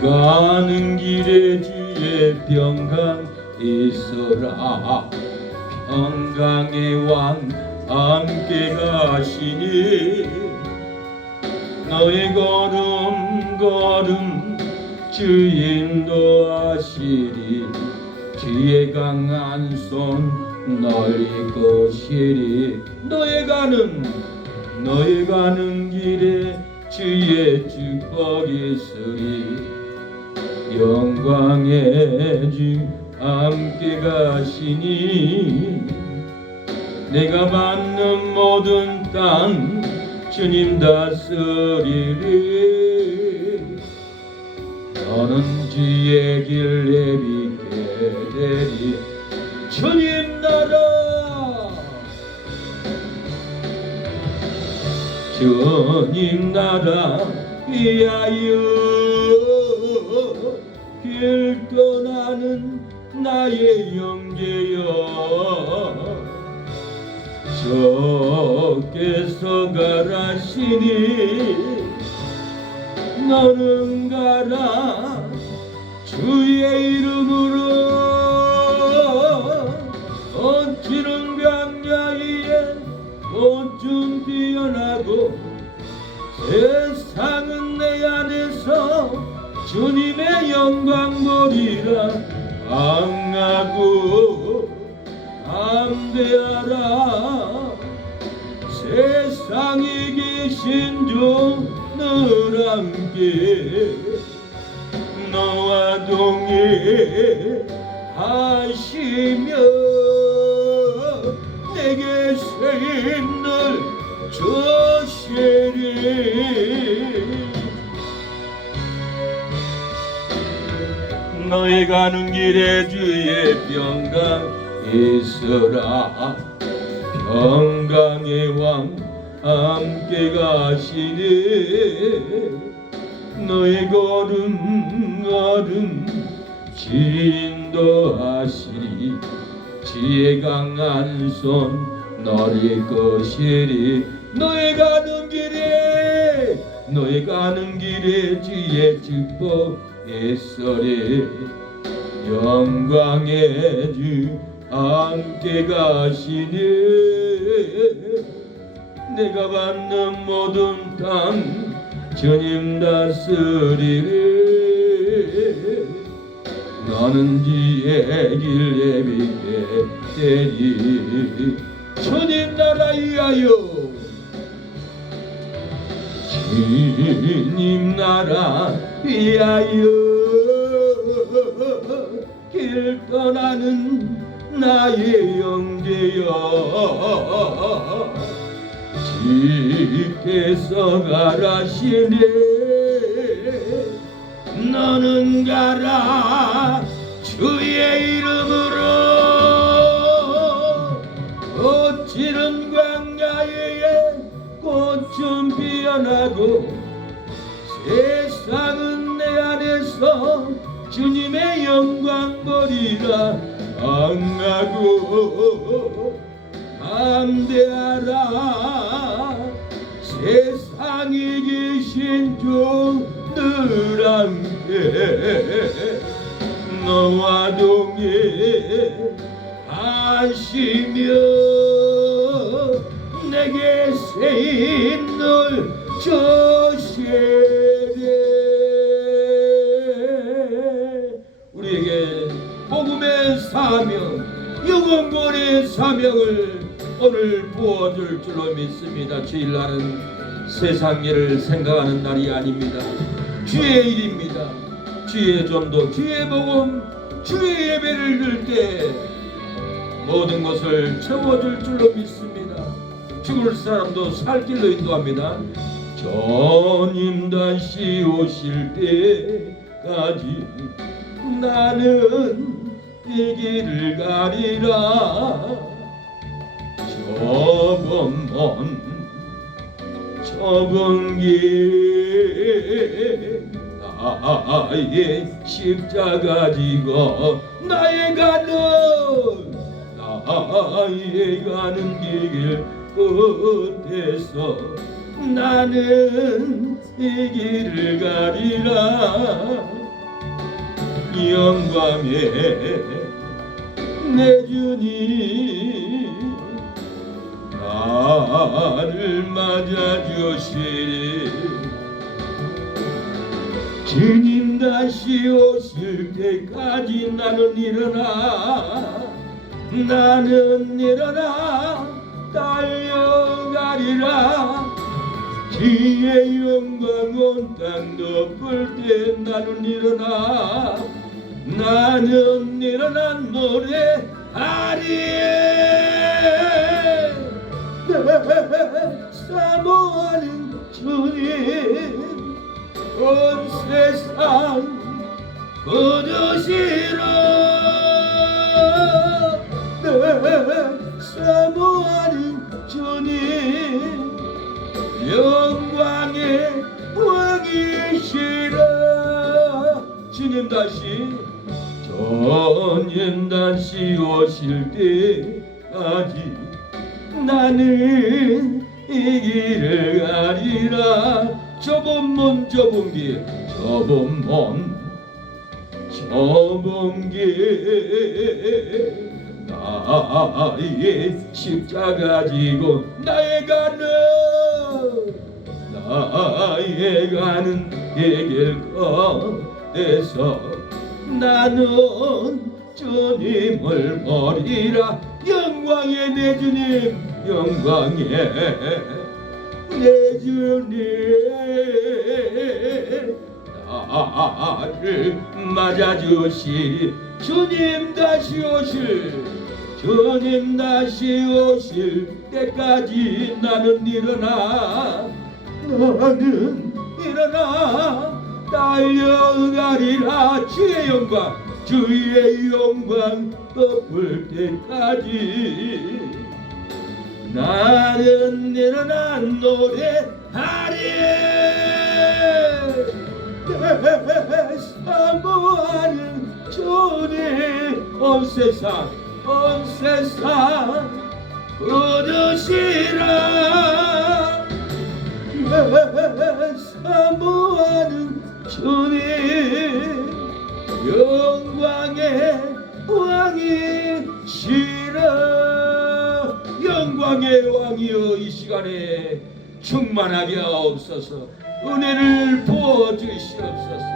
가는 길에 주의 평강 있어라. 평강의 왕 함께 가시니 너의 걸음 주 인도하시리. 주의 강한 손 너희 것이리. 너의 가는 길에 주의 축복이 있으리. 영광의 주 함께 가시니 내가 받는 모든 땅 주님 다스리리. 너는 주의 길 내비게 되리. 주님 나라 주님 나라 위하여 길 떠나는 나의 형제여. 주께서 가라시니 너는 가라. 주의 이름으로 얹히는 광야 위에 꽃좀 피어나고 세상은 내 안에서 주님의 영광 보리라. 강하고 담대하라. 세상에 계신 주 늘 함께 너와 동행 하시며 내게 세임을 주시리. 너의 가는 길에 주의 평강 있으라. 평강의 왕 함께 가시니 너의 걸음 인도하시리. 지혜 강한 손 너희 것이리. 너의 가는 길에 주의 축복 있으리. 영광의 주 함께 가시니 내가 받는 모든 땅 주님 다스리리. 너는 주의 길 내비게 되리. 주님 나라 위하여 주님 나라 위하여 길 떠나는 나의 형제여. 주께서 가라시네 너는 가라. 주의 이름으로 얹히는 광야에 꽃좀 피어나고 세상은 내 안에서 주님의 영광 보리라. 강하고 담대하라. 세상에 계신 주 늘 함께 너와 동행 하시며 내게 세임을 주시리. 우리에게 복음의 사명, 영원권의 사명을 오늘 부어줄 줄로 믿습니다. 주일날은 세상 일을 생각하는 날이 아닙니다. 주의 일입니다. 주의 전도, 주의 복음, 주의 예배를 드릴 때 모든 것을 채워줄 줄로 믿습니다. 죽을 사람도 살 길로 인도합니다. 주님 다시 오실 때까지 나는 이 길을 가리라. 좁은 길 나의 십자가 지고 나의 가는 길 끝에서 나는 이 길을 가리라. 영광에 내 주님 나를 맞아주시리. 주님 다시 오실 때까지 나는 일어나 달려가리라. 주의 영광 온 땅 덮을 때 나는 일어나 노래하리. 사모하는 주님 온 세상 거두시라. 사모하는 주님 영광의 왕이시라. 주님 다시 오실 때까지 나는 이 길을 가리라. 좁은 길 나의 십자가 지고 나의 가는 길 끝에서 나는 주님을 버리라. 영광의 내 주님 영광의 내 주님 나를 맞아주시. 주님 다시 오실 때까지 나는 일어나 달려가리라. 주의 영광 덮을 때까지 나는 일어나 노래하리. 사모하는 주님 온 세상 거두시라. 사모하는 주님 영광의 왕이시라. 영광의 왕이여 이 시간에 충만하게 하옵소서. 은혜를 부어주시옵소서.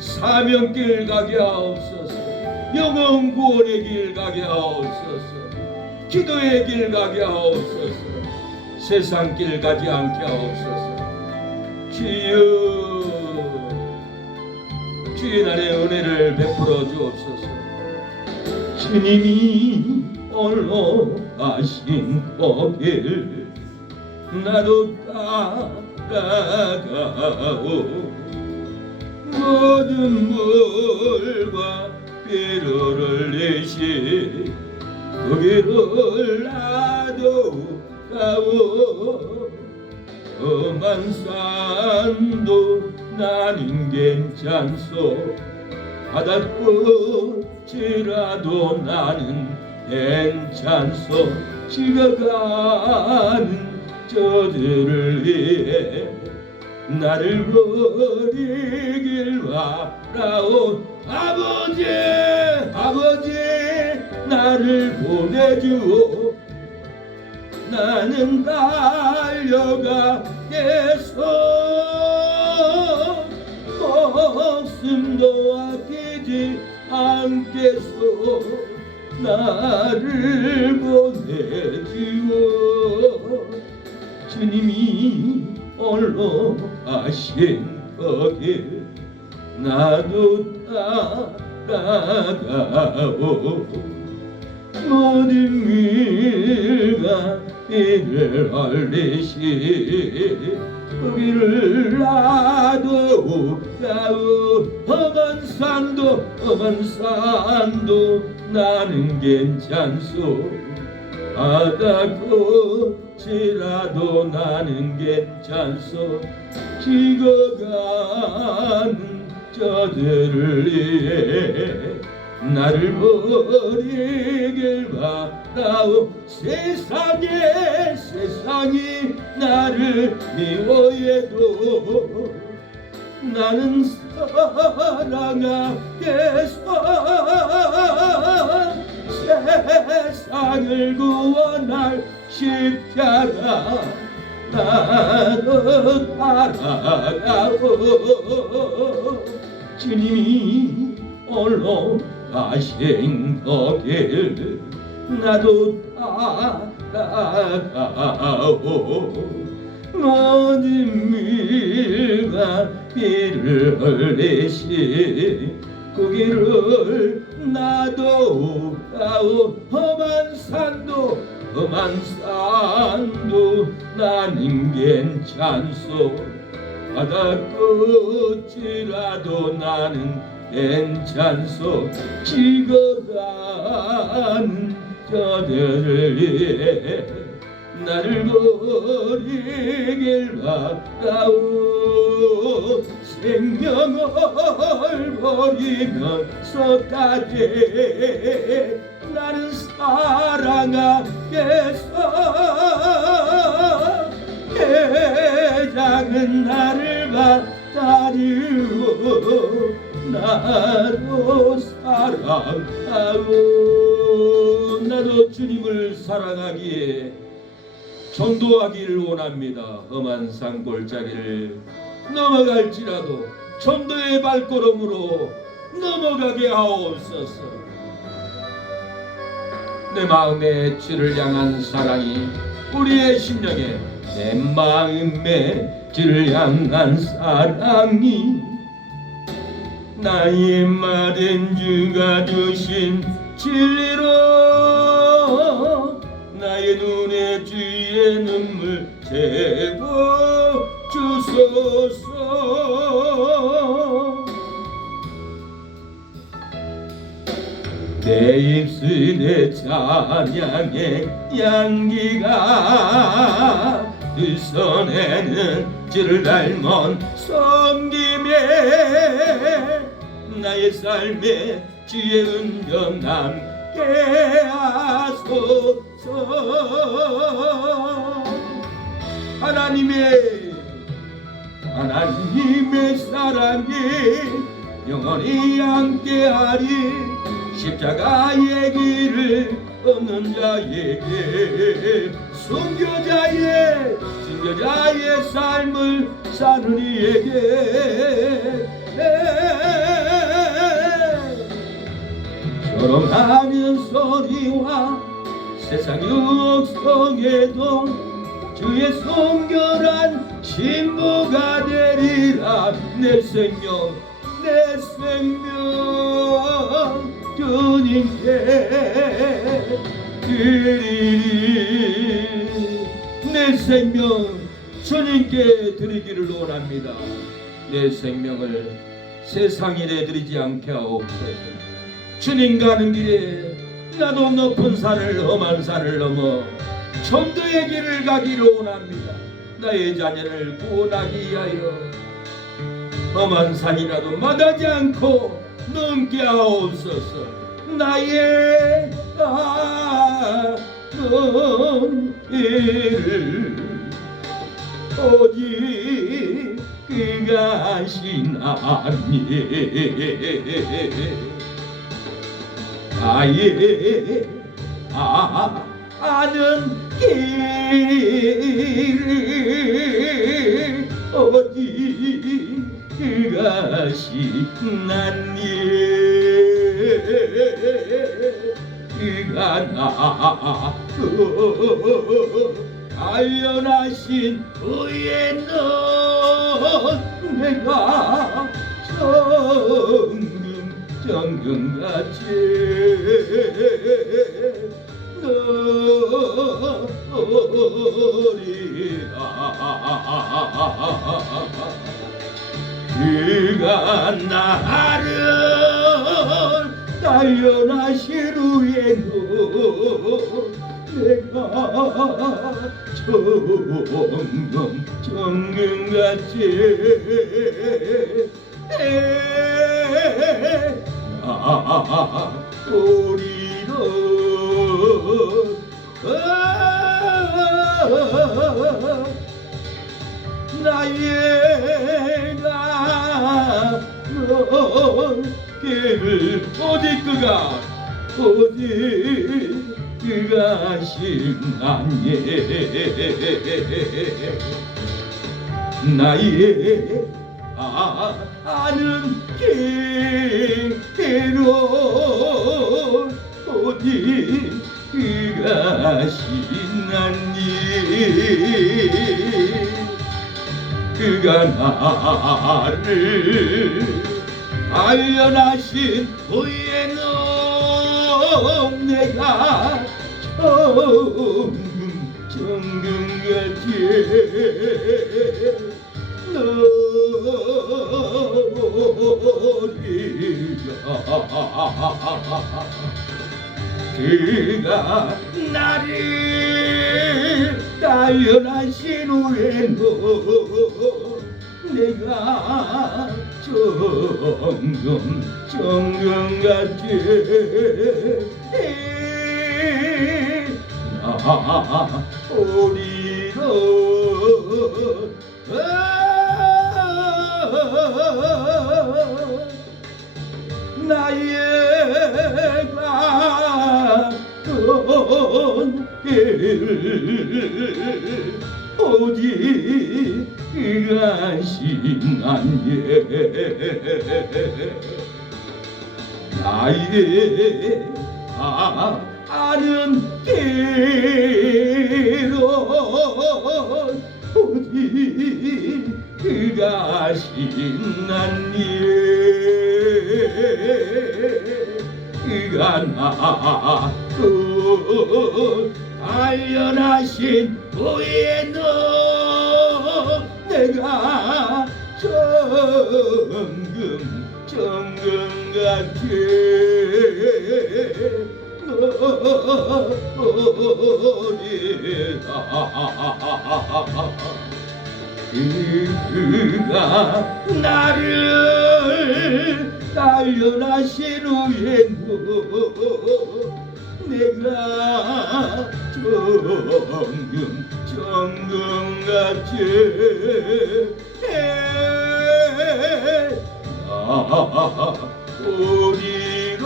사명길 가게 하옵소서. 영혼 구원의 길 가게 하옵소서. 기도의 길 가게 하옵소서. 세상 길 가지 않게 하옵소서. 주의 날의 은혜를 베풀어 주옵소서. 주님이 올라가신 길 나도 따라가오. 모든 물과 피를 흘리시 그 길을 나도 가오. 험한 산도 나는 괜찮소. 바닷꽃이라도 나는 괜찮소. 죽어가는 저들을 위해 나를 버리길 바라오. 아버지 나를 보내주오. 나는 달려가겠소. 목숨도 아끼지 않겠소. 나를 보내주오. 주님이 올라가신 거길 나도 따라가오. 모든 일과 이를 알리시 그 길을 나도 가오. 험한 산도 나는 괜찮소. 바닷꽃이라도 나는 괜찮소. 죽어가는 저들을 위해 나를 버리길 바라오. 세상이 나를 미워해도 나는 사랑하겠어. 세상을 구원할 십자가 나도 따라가고 주님이 홀로 가신 거길 나도 따라가고 모든 밀과 비를 흘리시 그 길을 나도 가오. 험한 산도 나는 괜찮소. 바다 끝이라도 나는 괜찮소. 죽어가는 저들을 위해 나를 버리길 바라오. 생명을 버리면서까지 나는 사랑하겠어. 대장은 나를 받아주고 나도 사랑하고 나도 주님을 사랑하기에 전도하기를 원합니다. 험한 산골짜기를 넘어갈지라도 전도의 발걸음으로 넘어가게 하옵소서. 내 마음의 주를 향한 사랑이 우리의 심령에 내 마음의 주를 향한 사랑이 나의 마른 주가 주신 진리로 나의 눈에 주의 눈물 채워 주소서. 내 입술의 찬양의 향기가 두 손에는 주를 닮은 섬김에 나의 삶에 주의 은총 남게 하소서. 하나님의 사랑이 영원히 함께하리. 십자가의 길을 걷는 자에게 순교자의 삶을 사는 이에게 결혼하는 소리와 세상 유혹 속에도 주의 순결한 신부가 되리라. 내 생명 주님께 드리리. 내 생명 주님께 드리기를 원합니다. 내 생명을 세상에 내드리지 않게 하옵소서. 주님 가는 길에 나도 높은 산을 험한 산을 넘어 전도의 길을 가기를 원합니다. 나의 자녀를 구원하기 위하여 험한 산이라도 마다하지 않고 넘게 하옵소서. 나의 가는 길을 오직 그가 하시나니 나의 아는 길을 오직 그가 하시나니 그가 나고 아연하신 후에는 내가 정금같이 너리라. 그가 나를 단련하신 후에는 내가 정금같이 오리로. 나의 길 어디 그가 어디 그가 신나니 나의 아는 길로 어디 그가 신나니 그가 나를 알려나신 후에는 내가 정금같이 너리가 그가 나를 딸려나신 후에는 내가 정금같이 나오리로 나의 가던 길 어디 그가 신나니 나의 아는 길로 어디 그가 신나니 그가 나도 알려나신 후에는 내가 정금같이 그가 나를 딸려나신 후에는 내가 정금같이 나오리로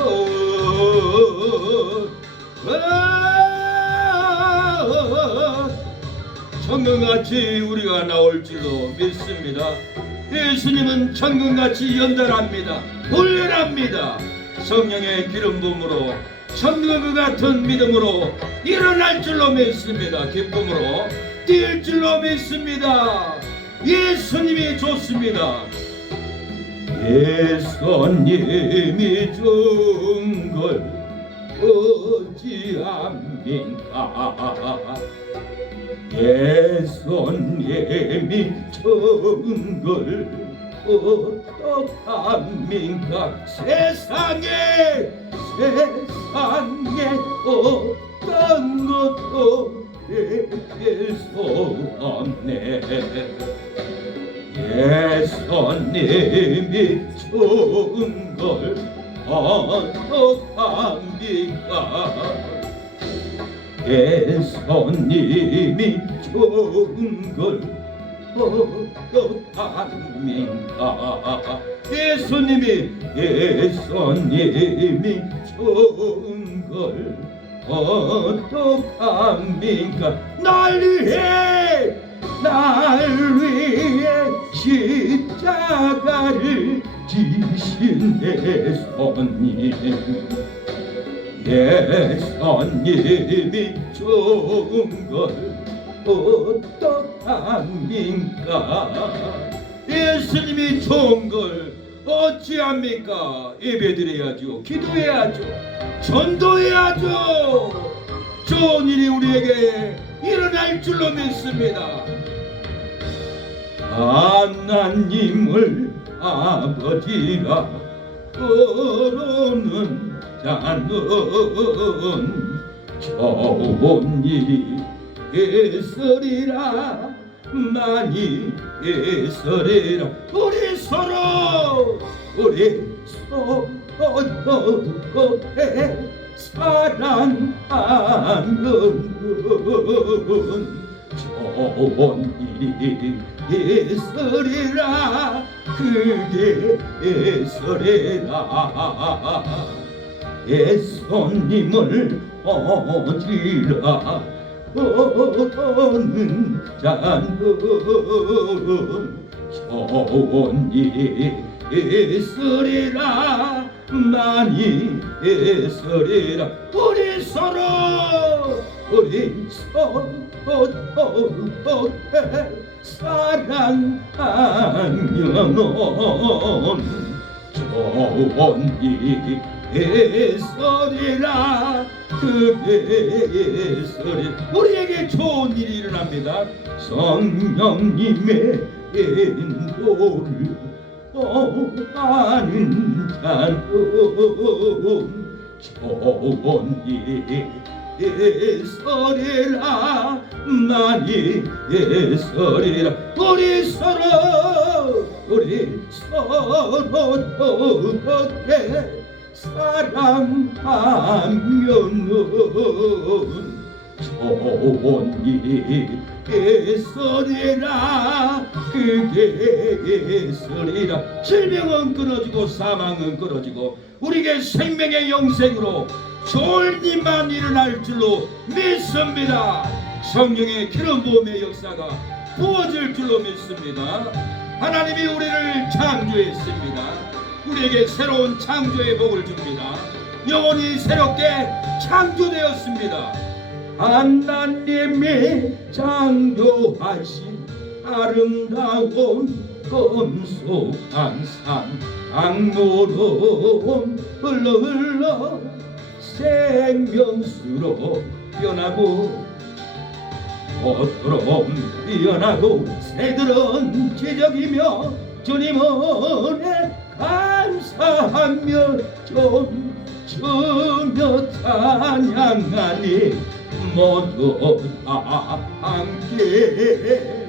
정금같이 우리가 나올 줄로 믿습니다. 예수님은 정금같이 연달합니다. 훈련합니다. 성령의 기름 부음으로 천국 같은 믿음으로 일어날 줄로 믿습니다. 기쁨으로 뛸 줄로 믿습니다. 예수님이 좋습니다. 예수님이 좋은 걸 어찌합니까? 예수님이 좋은 걸 어떡합니까? 세상에 어떤 것도 이길 수 없네. 예수님이 좋은 걸 어떡합니까? 예수님이 좋은 걸 어떡합니까? 예수님이 좋은 걸 어떡합니까? 날 위해 십자가를 지신 예수님, 예수님이 좋은 걸 어떡합니까? 예수님이 좋은 걸 어찌합니까? 예배드려야죠, 기도해야죠, 전도해야죠. 좋은 일이 우리에게 일어날 줄로 믿습니다. 하나님을 아버지라 부르는 자는 좋은 일이 있으리라, 많이 있으리라. 우리 서로 사랑하는 분 좋은 일이 있으리라 그게 있으리라 손님을 어지라 오는 잔은 좋은 일이 있으리라 많이 있으리라 우리 서로 사랑하면은 좋은 일이 있으리라 그게 있으리 우리에게 좋은 일이 일어납니다. 성령님의 인도를 아는 자는 좋은 일이 있으리라 많이 있으리라 우리 서로 어떻게 사랑하면은 좋은 일이 있으리라 그게 있으리라 질병은 끊어지고 사망은 끊어지고 우리에게 생명의 영생으로 좋은 일만 일어날 줄로 믿습니다. 성령의 기름 부음의 역사가 부어질 줄로 믿습니다. 하나님이 우리를 창조했습니다. 우리에게 새로운 창조의 복을 줍니다. 영혼이 새롭게 창조되었습니다. 하나님이 창조하신 아름다운 검소한 산 강물은 흘러 생명수로 변하고 꽃처럼 피어나고 새들은 지적이며 주님 은혜 감사하며 춤추며 찬양하니 모두 다 함께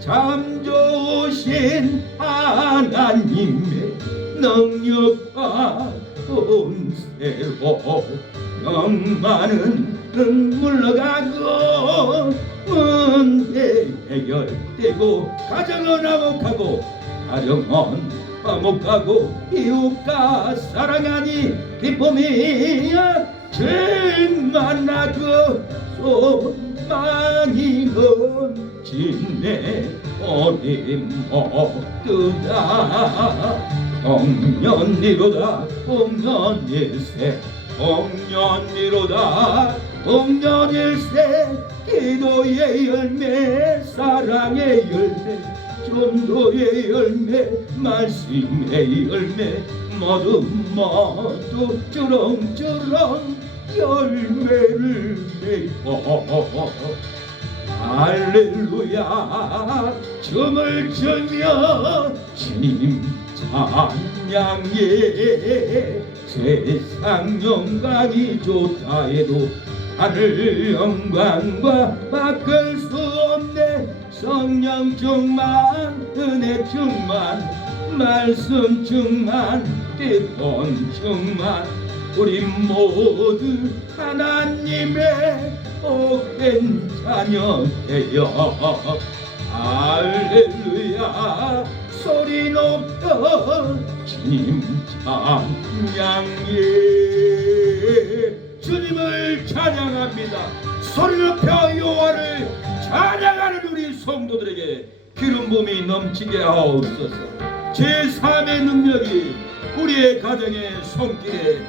참 좋으신 하나님의 능력과 은혜로 영많은 물러가고 문제 해결되고 가정은 화목하고 가정은 화목하고 이웃과 사랑하니 기쁨이야 죄 만나고 소망이 넘치네 우리 모두다 동년이로다 동년일세 동년이로다 동년일세 기도의 열매 사랑의 열매 전도의 열매 말씀의 열매 모두 주렁주렁 열매를 맺고 할렐루야 춤을 추며 주님 찬양해 세상 영광이 좋다 해도 하늘 영광과 바꿀 수 없네 성령 충만 은혜 충만 말씀 충만 기쁨 충만 우리 모두 하나님의 복된 자녀 되어 할렐루야 소리 높여 주님 찬양해 주님을 찬양합니다. 소리 높여 여호와를 찬양하는 우리 성도들에게 기름 부음이 넘치게 하옵소서. 제3의 능력이 우리의 가정의 손길에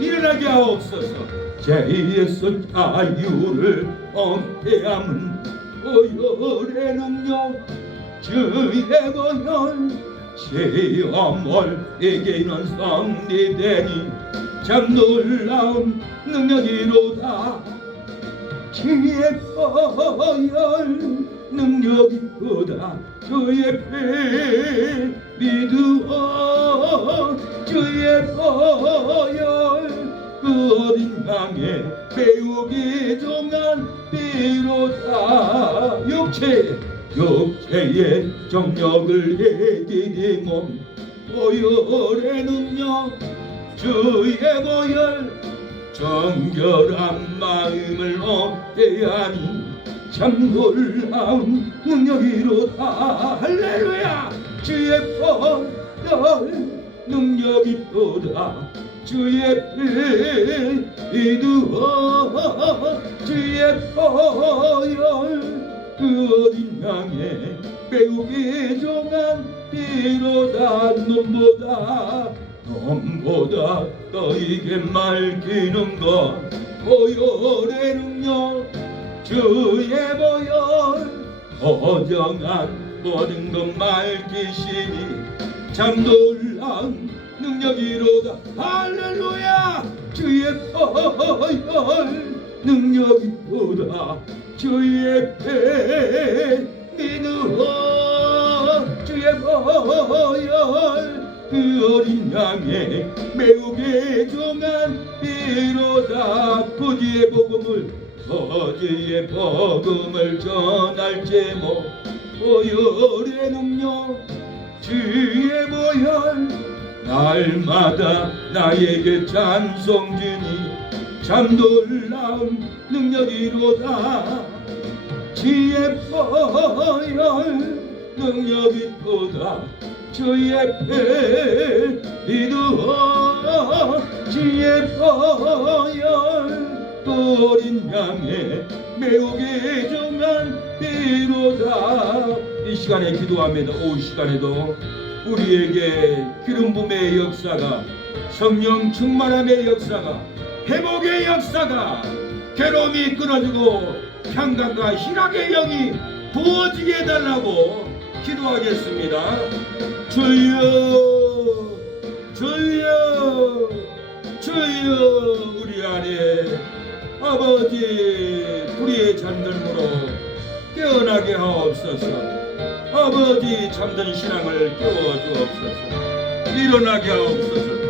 일어나게 하옵소서. 제2의 자유를 얻게함은 보혈의 능력 주의 보혈 시험을 이기는 성리되니 참 놀라운 능력이로다. 주의 보혈 능력이 크다. 주의 피 믿으어 주의 보혈 그 어린 양에 배우기 종한 비로다. 육체의 정력을 이기니 몸 보혈의 능력 주의 보혈 정결한 마음을 얻게 하니 참 놀라운 능력이로다. 할렐루야. 주의 보혈 능력이로다. 주의 피 이두어 주의 보혈 그 어린 양의 매우 귀중한 피로다. 눈보다 너에게 말기는 것 보혈의 능력. 주의 보혈 어정한 모든 것 말기시니 참 놀라운 능력이로다. 할렐루야. 주의 보혈 능력이로다. 주의 배 믿으어 주의 보혈 그 어린 양의 매우 귀중한 피로다. 거지의 복음을 전할 제목 보혈의 능력. 주의 보혈 날마다 나에게 찬송 주니 참 놀라운 능력이로다. 주의 보혈 능력이로다. 주의 피 이두어 주의 보혈 어린 양의 매우 귀중한 피로다. 이 시간에 기도합니다. 오후 시간에도 우리에게 기름 부음의 역사가, 성령 충만함의 역사가, 회복의 역사가, 괴로움이 끊어지고 평강과 희락의 영이 부어지게 해달라고 기도하겠습니다. 주여 주여 주여 우리 안에 아버지 불의의 잠들므로 깨어나게 하옵소서. 아버지 잠든 신앙을 깨워주옵소서. 일어나게 하옵소서.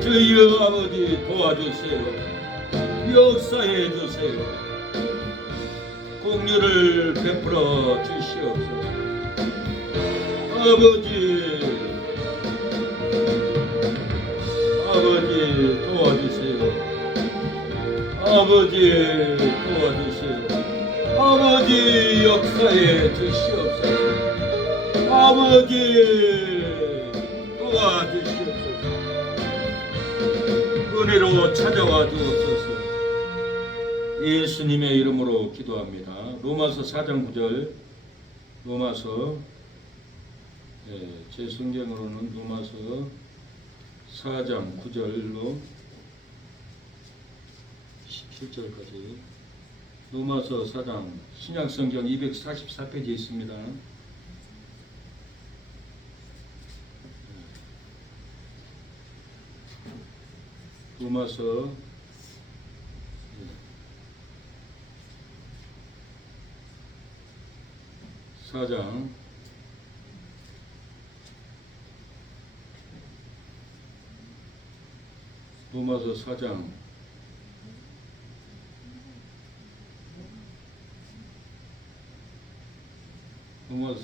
주여 아버지 도와주세요. 역사해 주세요. 긍휼을 베풀어 주시옵소서. 아버지 도와주세요. 아버지 도와주세요. 아버지 역사해 주시옵소서. 아버지 도와주시옵소서. 은혜로 찾아와 주옵소서. 예수님의 이름으로 기도합니다. 로마서 4장 9절. 로마서 제 성경으로는 로마서 4장 9절로 17절까지 로마서 4장 신약성경 244페이지에 있습니다. 로마서 4장 로마서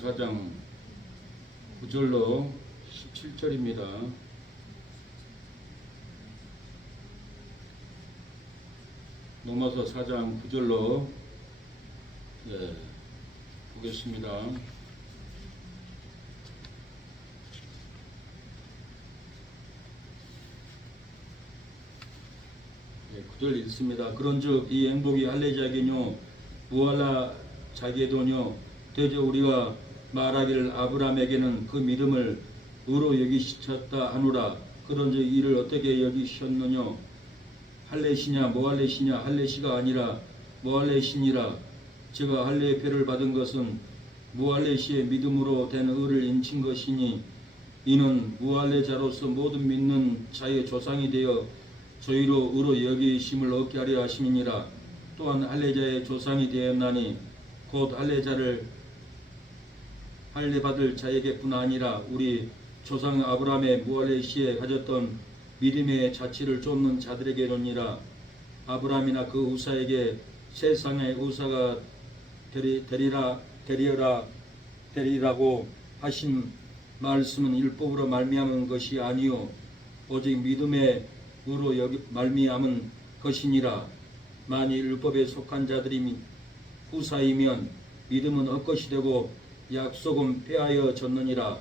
4장 9절로 17절입니다. 로마서 4장 9절로 보겠습니다. 구절 읽습니다. 그런즉 이 행복이 할례자게뇨 무할라 자게도뇨 되저 우리가 말하기를 아브라함에게는 그 믿음을 의로 여기셨다 하노라. 그런즉 이를 어떻게 여기셨느뇨? 할례시냐 무할례시냐? 할례시가 아니라 무할례시니라. 제가 할례의 표를 받은 것은 무할례시의 믿음으로 된 의를 인친 것이니 이는 무할례자로서 모든 믿는 자의 조상이 되어 저희로 의로 여기심을 얻게 하려 하심이니라. 또한 할례자의 조상이 되었나니 곧 할례자를 할례받을 자에게뿐 아니라 우리 조상 아브라함의 무할례시에 가졌던 믿음의 자취를 쫓는 자들에게로니라. 아브라함이나 그 후사에게 세상의 후사가 되리라고 하신 말씀은 율법으로 말미암은 것이 아니요 오직 믿음의 으로 말미암은 것이니라. 만일 율법에 속한 자들이 후사이면 믿음은 헛것이 되고 약속은 폐하여 졌느니라.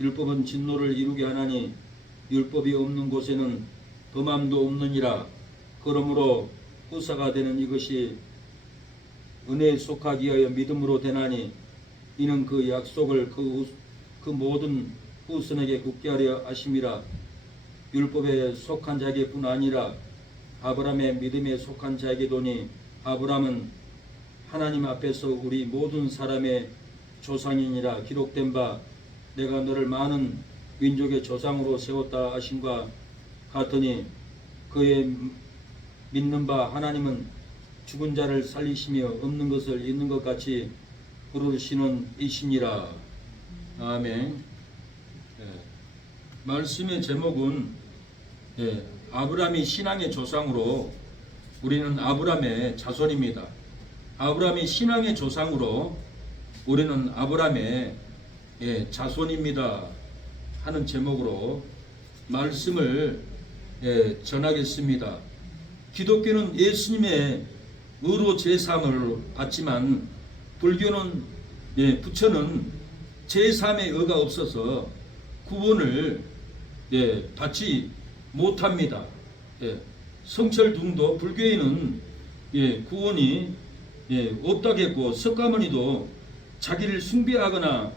율법은 진노를 이루게 하나니 율법이 없는 곳에는 범함도 없느니라. 그러므로 후사가 되는 이것이 은혜에 속하기 위하여 믿음으로 되나니 이는 그 약속을 그 모든 후손에게 굳게 하려 하심이라. 율법에 속한 자에게뿐 아니라 아브라함의 믿음에 속한 자에게도니 아브라함은 하나님 앞에서 우리 모든 사람의 조상이니라. 기록된 바 내가 너를 많은 민족의 조상으로 세웠다 하심과 같으니 그의 믿는 바 하나님은 죽은 자를 살리시며 없는 것을 있는 것 같이 부르시는 이시니라. 아멘. 말씀의 제목은 아브라함이 신앙의 조상으로 우리는 아브라함의 자손입니다. 아브라함이 신앙의 조상으로 우리는 아브라함의 자손입니다 하는 제목으로 말씀을 전하겠습니다. 기독교는 예수님의 의로 제사함을 받지만 불교는 부처는 제사함의 의가 없어서 구원을 받지 못합니다. 성철둥도 불교에는 구원이 없다겠고 석가모니도 자기를 숭배하거나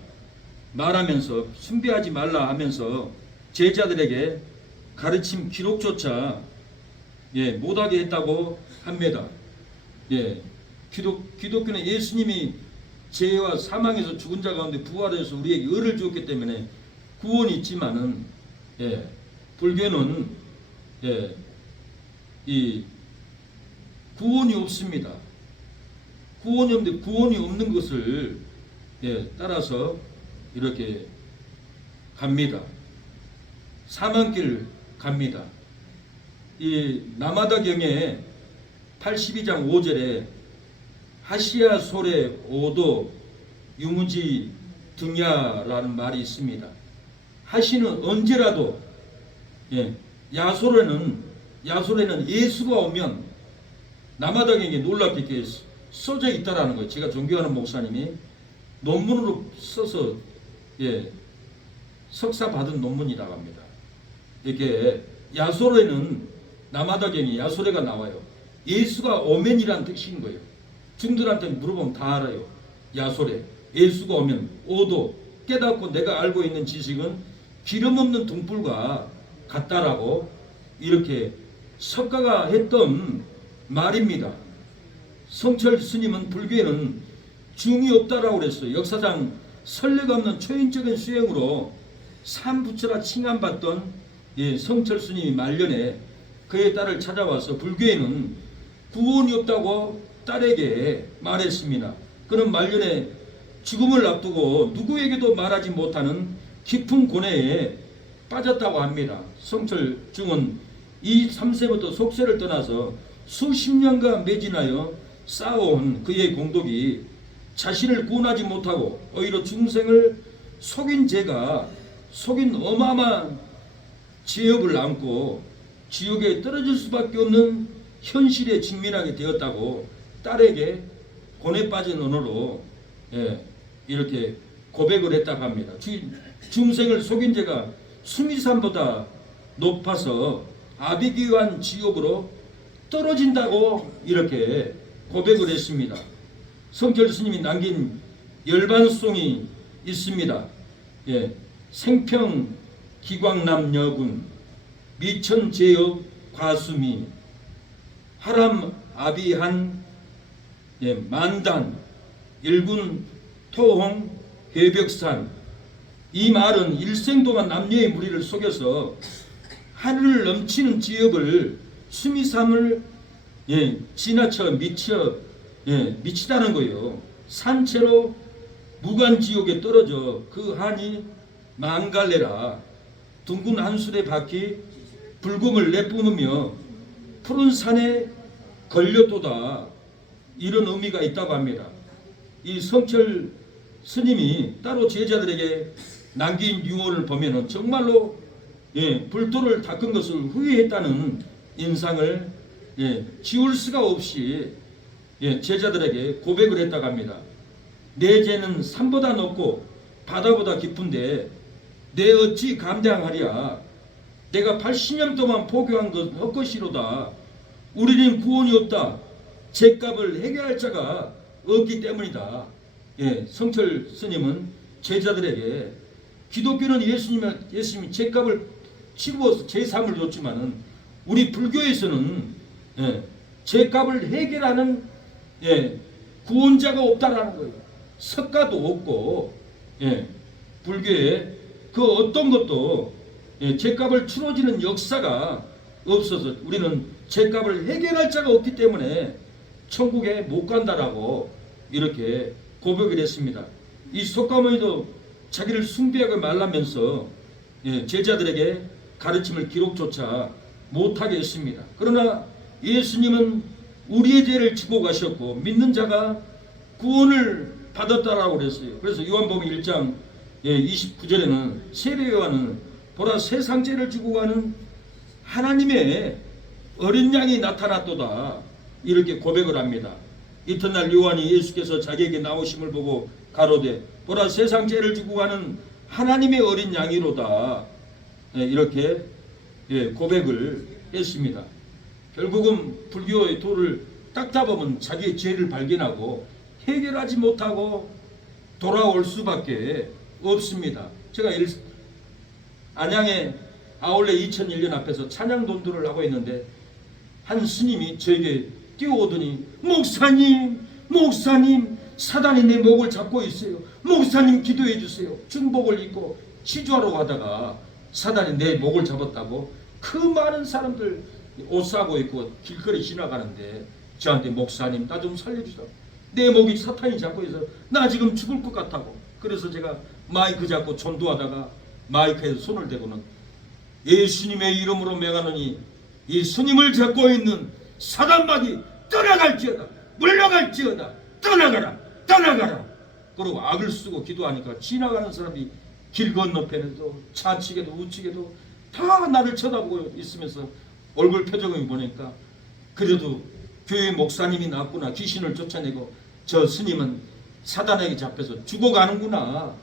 말하면서 숭배하지 말라 하면서 제자들에게 가르침 기록조차 못하게 했다고 합니다. 기독교는 예수님이 죄와 사망에서 죽은 자 가운데 부활해서 우리에게 의를 주었기 때문에 구원이 있지만은 불교는 이 구원이 없습니다. 구원이 없는데 구원이 없는 것을 따라서 이렇게 갑니다. 사망길 갑니다. 이 남아다경에 82장 5절에 하시야 소래 오도 유무지 등야라는 말이 있습니다. 하시는 언제라도 야소래는 예수가 오면 남아다경에 놀랍게 써져 있다라는 거예요. 제가 존경하는 목사님이 논문으로 써서 석사 받은 논문이라고 합니다. 이렇게 야소래는 남아다경에 야소래가 나와요. 예수가 오면이라는 뜻인 거예요. 중들한테 물어보면 다 알아요. 야소래 예수가 오면 오도 깨닫고 내가 알고 있는 지식은 기름 없는 등불과 같다라고 이렇게 석가가 했던 말입니다. 성철 스님은 불교에는 중이 없다라고 그랬어요. 역사상 선례가 없는 초인적인 수행으로 삼부처라 칭함받던 성철 스님이 말년에 그의 딸을 찾아와서 불교에는 구원이 없다고 딸에게 말했습니다. 그는 말년에 죽음을 앞두고 누구에게도 말하지 못하는 깊은 고뇌에 빠졌다고 합니다. 성철중은 3세부터 속세를 떠나서 수십 년간 매진하여 쌓아온 그의 공덕이 자신을 구원하지 못하고 오히려 중생을 속인 죄가 속인 어마어마한 죄업을 안고 지옥에 떨어질 수밖에 없는 현실에 직면하게 되었다고 딸에게 고뇌 빠진 언어로 이렇게 고백을 했다고 합니다. 중생을 속인 죄가 수미산보다 높아서 아비규환 지옥으로 떨어진다고 이렇게 고백을 했습니다. 성철 스님이 남긴 열반송이 있습니다. 생평 기광남 여군 미천제역 과수미 하람 아비한 만단 일군 토홍 회벽산. 이 말은 일생 동안 남녀의 무리를 속여서 하늘을 넘치는 지역을 수미삼을 지나쳐 미치다는 거예요. 산채로 무간지옥에 떨어져 그 한이 만갈래라. 둥근 한술의 바퀴 불금을 내뿜으며 푸른 산에 걸려도다. 이런 의미가 있다고 합니다. 이 성철 스님이 따로 제자들에게 남긴 유언을 보면은 정말로 불도를 닦은 것을 후회했다는 인상을 지울 수가 없이 제자들에게 고백을 했다고 합니다. 내 죄는 산보다 높고 바다보다 깊은데 내 어찌 감당하랴. 내가 80년 동안 포교한 것 헛것이로다. 우리는 구원이 없다. 죄값을 해결할 자가 없기 때문이다. 성철 스님은 제자들에게 기독교는 예수님이 죄값을 치루어서 제사함을 줬지만은 우리 불교에서는 죄값을 해결하는 구원자가 없다라는 거예요. 석가도 없고 불교에 그 어떤 것도 죄값을 치러지는 역사가 없어서 우리는 죄값을 해결할 자가 없기 때문에 천국에 못 간다라고 이렇게 고백을 했습니다. 이 석가모니도 자기를 숭배하고 말라면서 제자들에게 가르침을 기록조차 못하게 했습니다. 그러나 예수님은 우리의 죄를 지고 가셨고 믿는 자가 구원을 받았다라고 그랬어요. 그래서 요한복음 1장 29절에는 세례 요한은 보라 세상 죄를 지고 가는 하나님의 어린 양이 나타났도다 이렇게 고백을 합니다. 이튿날 요한이 예수께서 자기에게 나오심을 보고 가로되 보라 세상 죄를 지고 가는 하나님의 어린 양이로다 이렇게 고백을 했습니다. 결국은 불교의 도를 딱 잡으면 자기의 죄를 발견하고 해결하지 못하고 돌아올 수밖에 없습니다. 제가 안양의 아울렛 2001년 앞에서 찬양 돈들을 하고 있는데 한 스님이 저에게 뛰어오더니 목사님 사단이 내 목을 잡고 있어요. 목사님 기도해 주세요. 중복을 입고 시주하러 가다가 사단이 내 목을 잡았다고 그 많은 사람들 옷 사고 있고 길거리 지나가는데 저한테 목사님 나 좀 살려주세요. 내 목이 사탄이 잡고 있어 나 지금 죽을 것 같다고. 그래서 제가 마이크 잡고 전도하다가 마이크에 손을 대고는 예수님의 이름으로 명하노니 이 스님을 잡고 있는 사단마귀 떠나갈지어다 물러갈지어다 떠나가라 그러고 악을 쓰고 기도하니까 지나가는 사람이 길 건너편에도 좌측에도 우측에도 다 나를 쳐다보고 있으면서 얼굴 표정을 보니까 그래도 교회 목사님이 낫구나. 귀신을 쫓아내고 저 스님은 사단에게 잡혀서 죽어가는구나.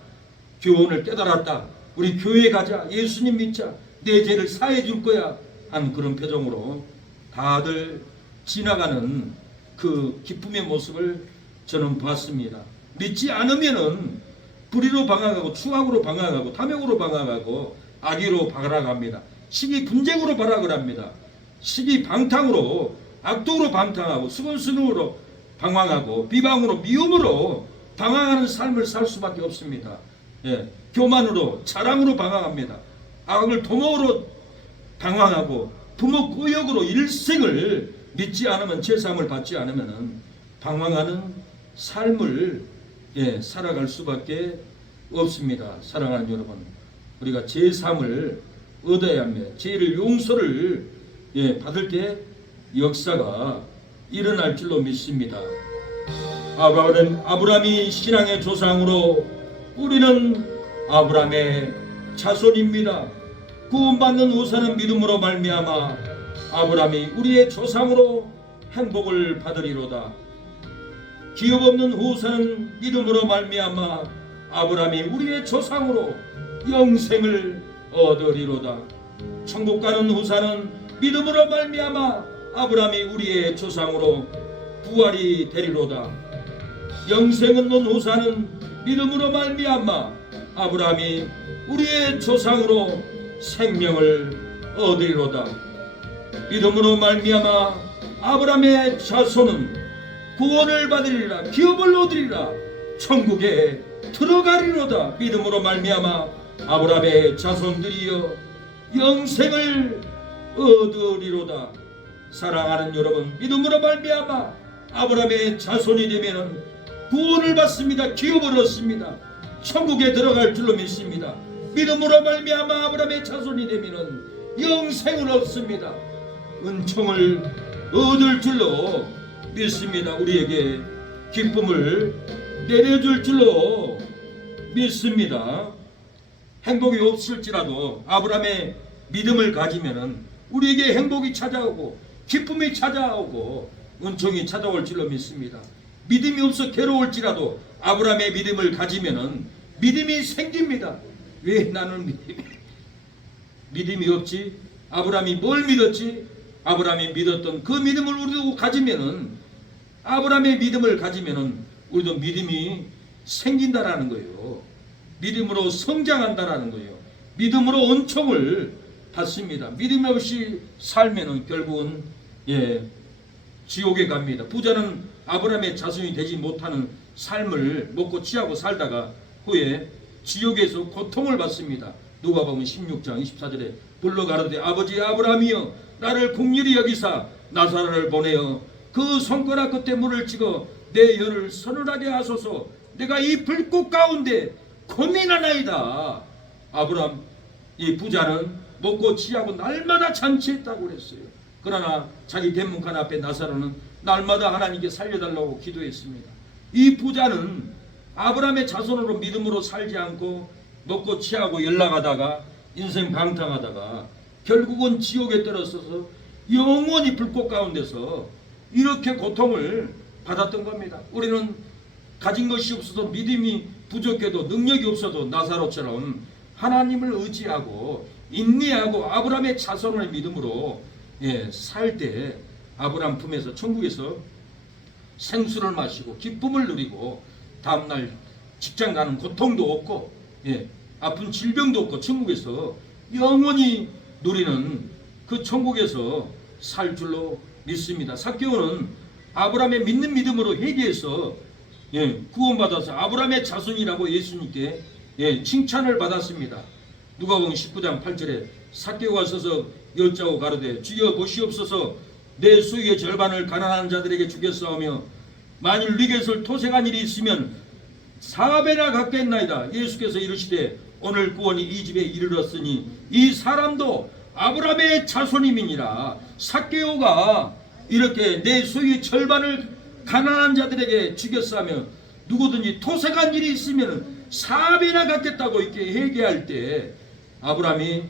교훈을 깨달았다. 우리 교회 가자. 예수님 믿자. 내 죄를 사해 줄 거야. 하는 그런 표정으로 다들 지나가는 그 기쁨의 모습을 저는 봤습니다. 믿지 않으면은 불의로 방황하고 추악으로 방황하고 탐욕으로 방황하고 악의로 발악합니다. 시기 분쟁으로 발악을 합니다. 시기 방탕으로 악독으로 방탕하고 수근수능으로 방황하고 비방으로 미움으로 방황하는 삶을 살 수밖에 없습니다. 교만으로 자랑으로 방황합니다. 악을 도모로 방황하고 부모 구역으로 일생을 믿지 않으면 제사함을 받지 않으면 방황하는 삶을 살아갈 수밖에 없습니다. 사랑하는 여러분, 우리가 제사함을 얻어야 합니다. 죄를 용서를 받을 때 역사가 일어날 줄로 믿습니다. 아브라함이 신앙의 조상으로 우리는 아브라함의 자손입니다. 구원받는 후사는 믿음으로 말미암아 아브라함이 우리의 조상으로 행복을 받으리로다. 기업 없는 후사는 믿음으로 말미암아 아브라함이 우리의 조상으로 영생을 얻으리로다. 천국 가는 후사는 믿음으로 말미암아 아브라함이 우리의 조상으로 부활이 되리로다. 영생 얻는 후사는 믿음으로 말미암아 아브라함이 우리의 조상으로 생명을 얻으리로다. 믿음으로 말미암아 아브라함의 자손은 구원을 받으리라. 기업을 얻으리라. 천국에 들어가리로다. 믿음으로 말미암아 아브라함의 자손들이여 영생을 얻으리로다. 사랑하는 여러분, 믿음으로 말미암아 아브라함의 자손이 되면 구원을 받습니다. 기업을 얻습니다. 천국에 들어갈 줄로 믿습니다. 믿음으로 말미암아 아브라함의 자손이 되면 영생을 얻습니다. 은총을 얻을 줄로 믿습니다. 우리에게 기쁨을 내려줄 줄로 믿습니다. 행복이 없을지라도 아브라함의 믿음을 가지면은 우리에게 행복이 찾아오고 기쁨이 찾아오고 은총이 찾아올 줄로 믿습니다. 믿음이 없어 괴로울지라도 아브라함의 믿음을 가지면은 믿음이 생깁니다. 왜 나는 믿음이 없지? 아브라함이 뭘 믿었지? 아브라함이 믿었던 그 믿음을 우리도 가지면은, 아브라함의 믿음을 가지면은 우리도 믿음이 생긴다라는 거예요. 믿음으로 성장한다라는 거예요. 믿음으로 은총을 받습니다. 믿음 없이 살면은 결국은 지옥에 갑니다. 부자는 아브라함의 자손이 되지 못하는 삶을 먹고 취하고 살다가 후에 지옥에서 고통을 받습니다. 누가복음 16장 24절에 불러 가로되 아버지 아브라함이여 나를 긍휼히 여기사 나사로를 보내어 그 손가락 끝에 물을 찍어 내 혀를 서늘하게 하소서. 내가 이 불꽃 가운데 고민하나이다. 아브라함 이 부자는 먹고 취하고 날마다 잔치했다고 그랬어요. 그러나 자기 대문간 앞에 나사로는 날마다 하나님께 살려달라고 기도했습니다. 이 부자는 아브라함의 자손으로 믿음으로 살지 않고 먹고 취하고 연락하다가 인생 방탕하다가 결국은 지옥에 떨어져서 영원히 불꽃 가운데서 이렇게 고통을 받았던 겁니다. 우리는 가진 것이 없어도 믿음이 부족해도 능력이 없어도 나사로처럼 하나님을 의지하고 인내하고 아브라함의 자손을 믿음으로 살 때 아브라함 품에서 천국에서 생수를 마시고 기쁨을 누리고 다음날 직장 가는 고통도 없고 아픈 질병도 없고 천국에서 영원히 누리는 그 천국에서 살 줄로 믿습니다. 삭개오는 아브라함의 믿는 믿음으로 회개해서 구원받아서 아브라함의 자손이라고 예수님께 칭찬을 받았습니다. 누가복음 19장 8절에 삭개오가 서서 여짜고 가로되 주여 보시옵소서 내 소유의 절반을 가난한 자들에게 주겠사오며 만일 네게서 토색한 일이 있으면 4배나 갚겠나이다. 예수께서 이르시되 오늘 구원이 이 집에 이르렀으니 이 사람도 아브라함의 자손임이니라. 삭개오가 이렇게 내 소유의 절반을 가난한 자들에게 주겠사며 누구든지 토색한 일이 있으면 4배나 갚겠다고 이렇게 회개할 때 아브라함이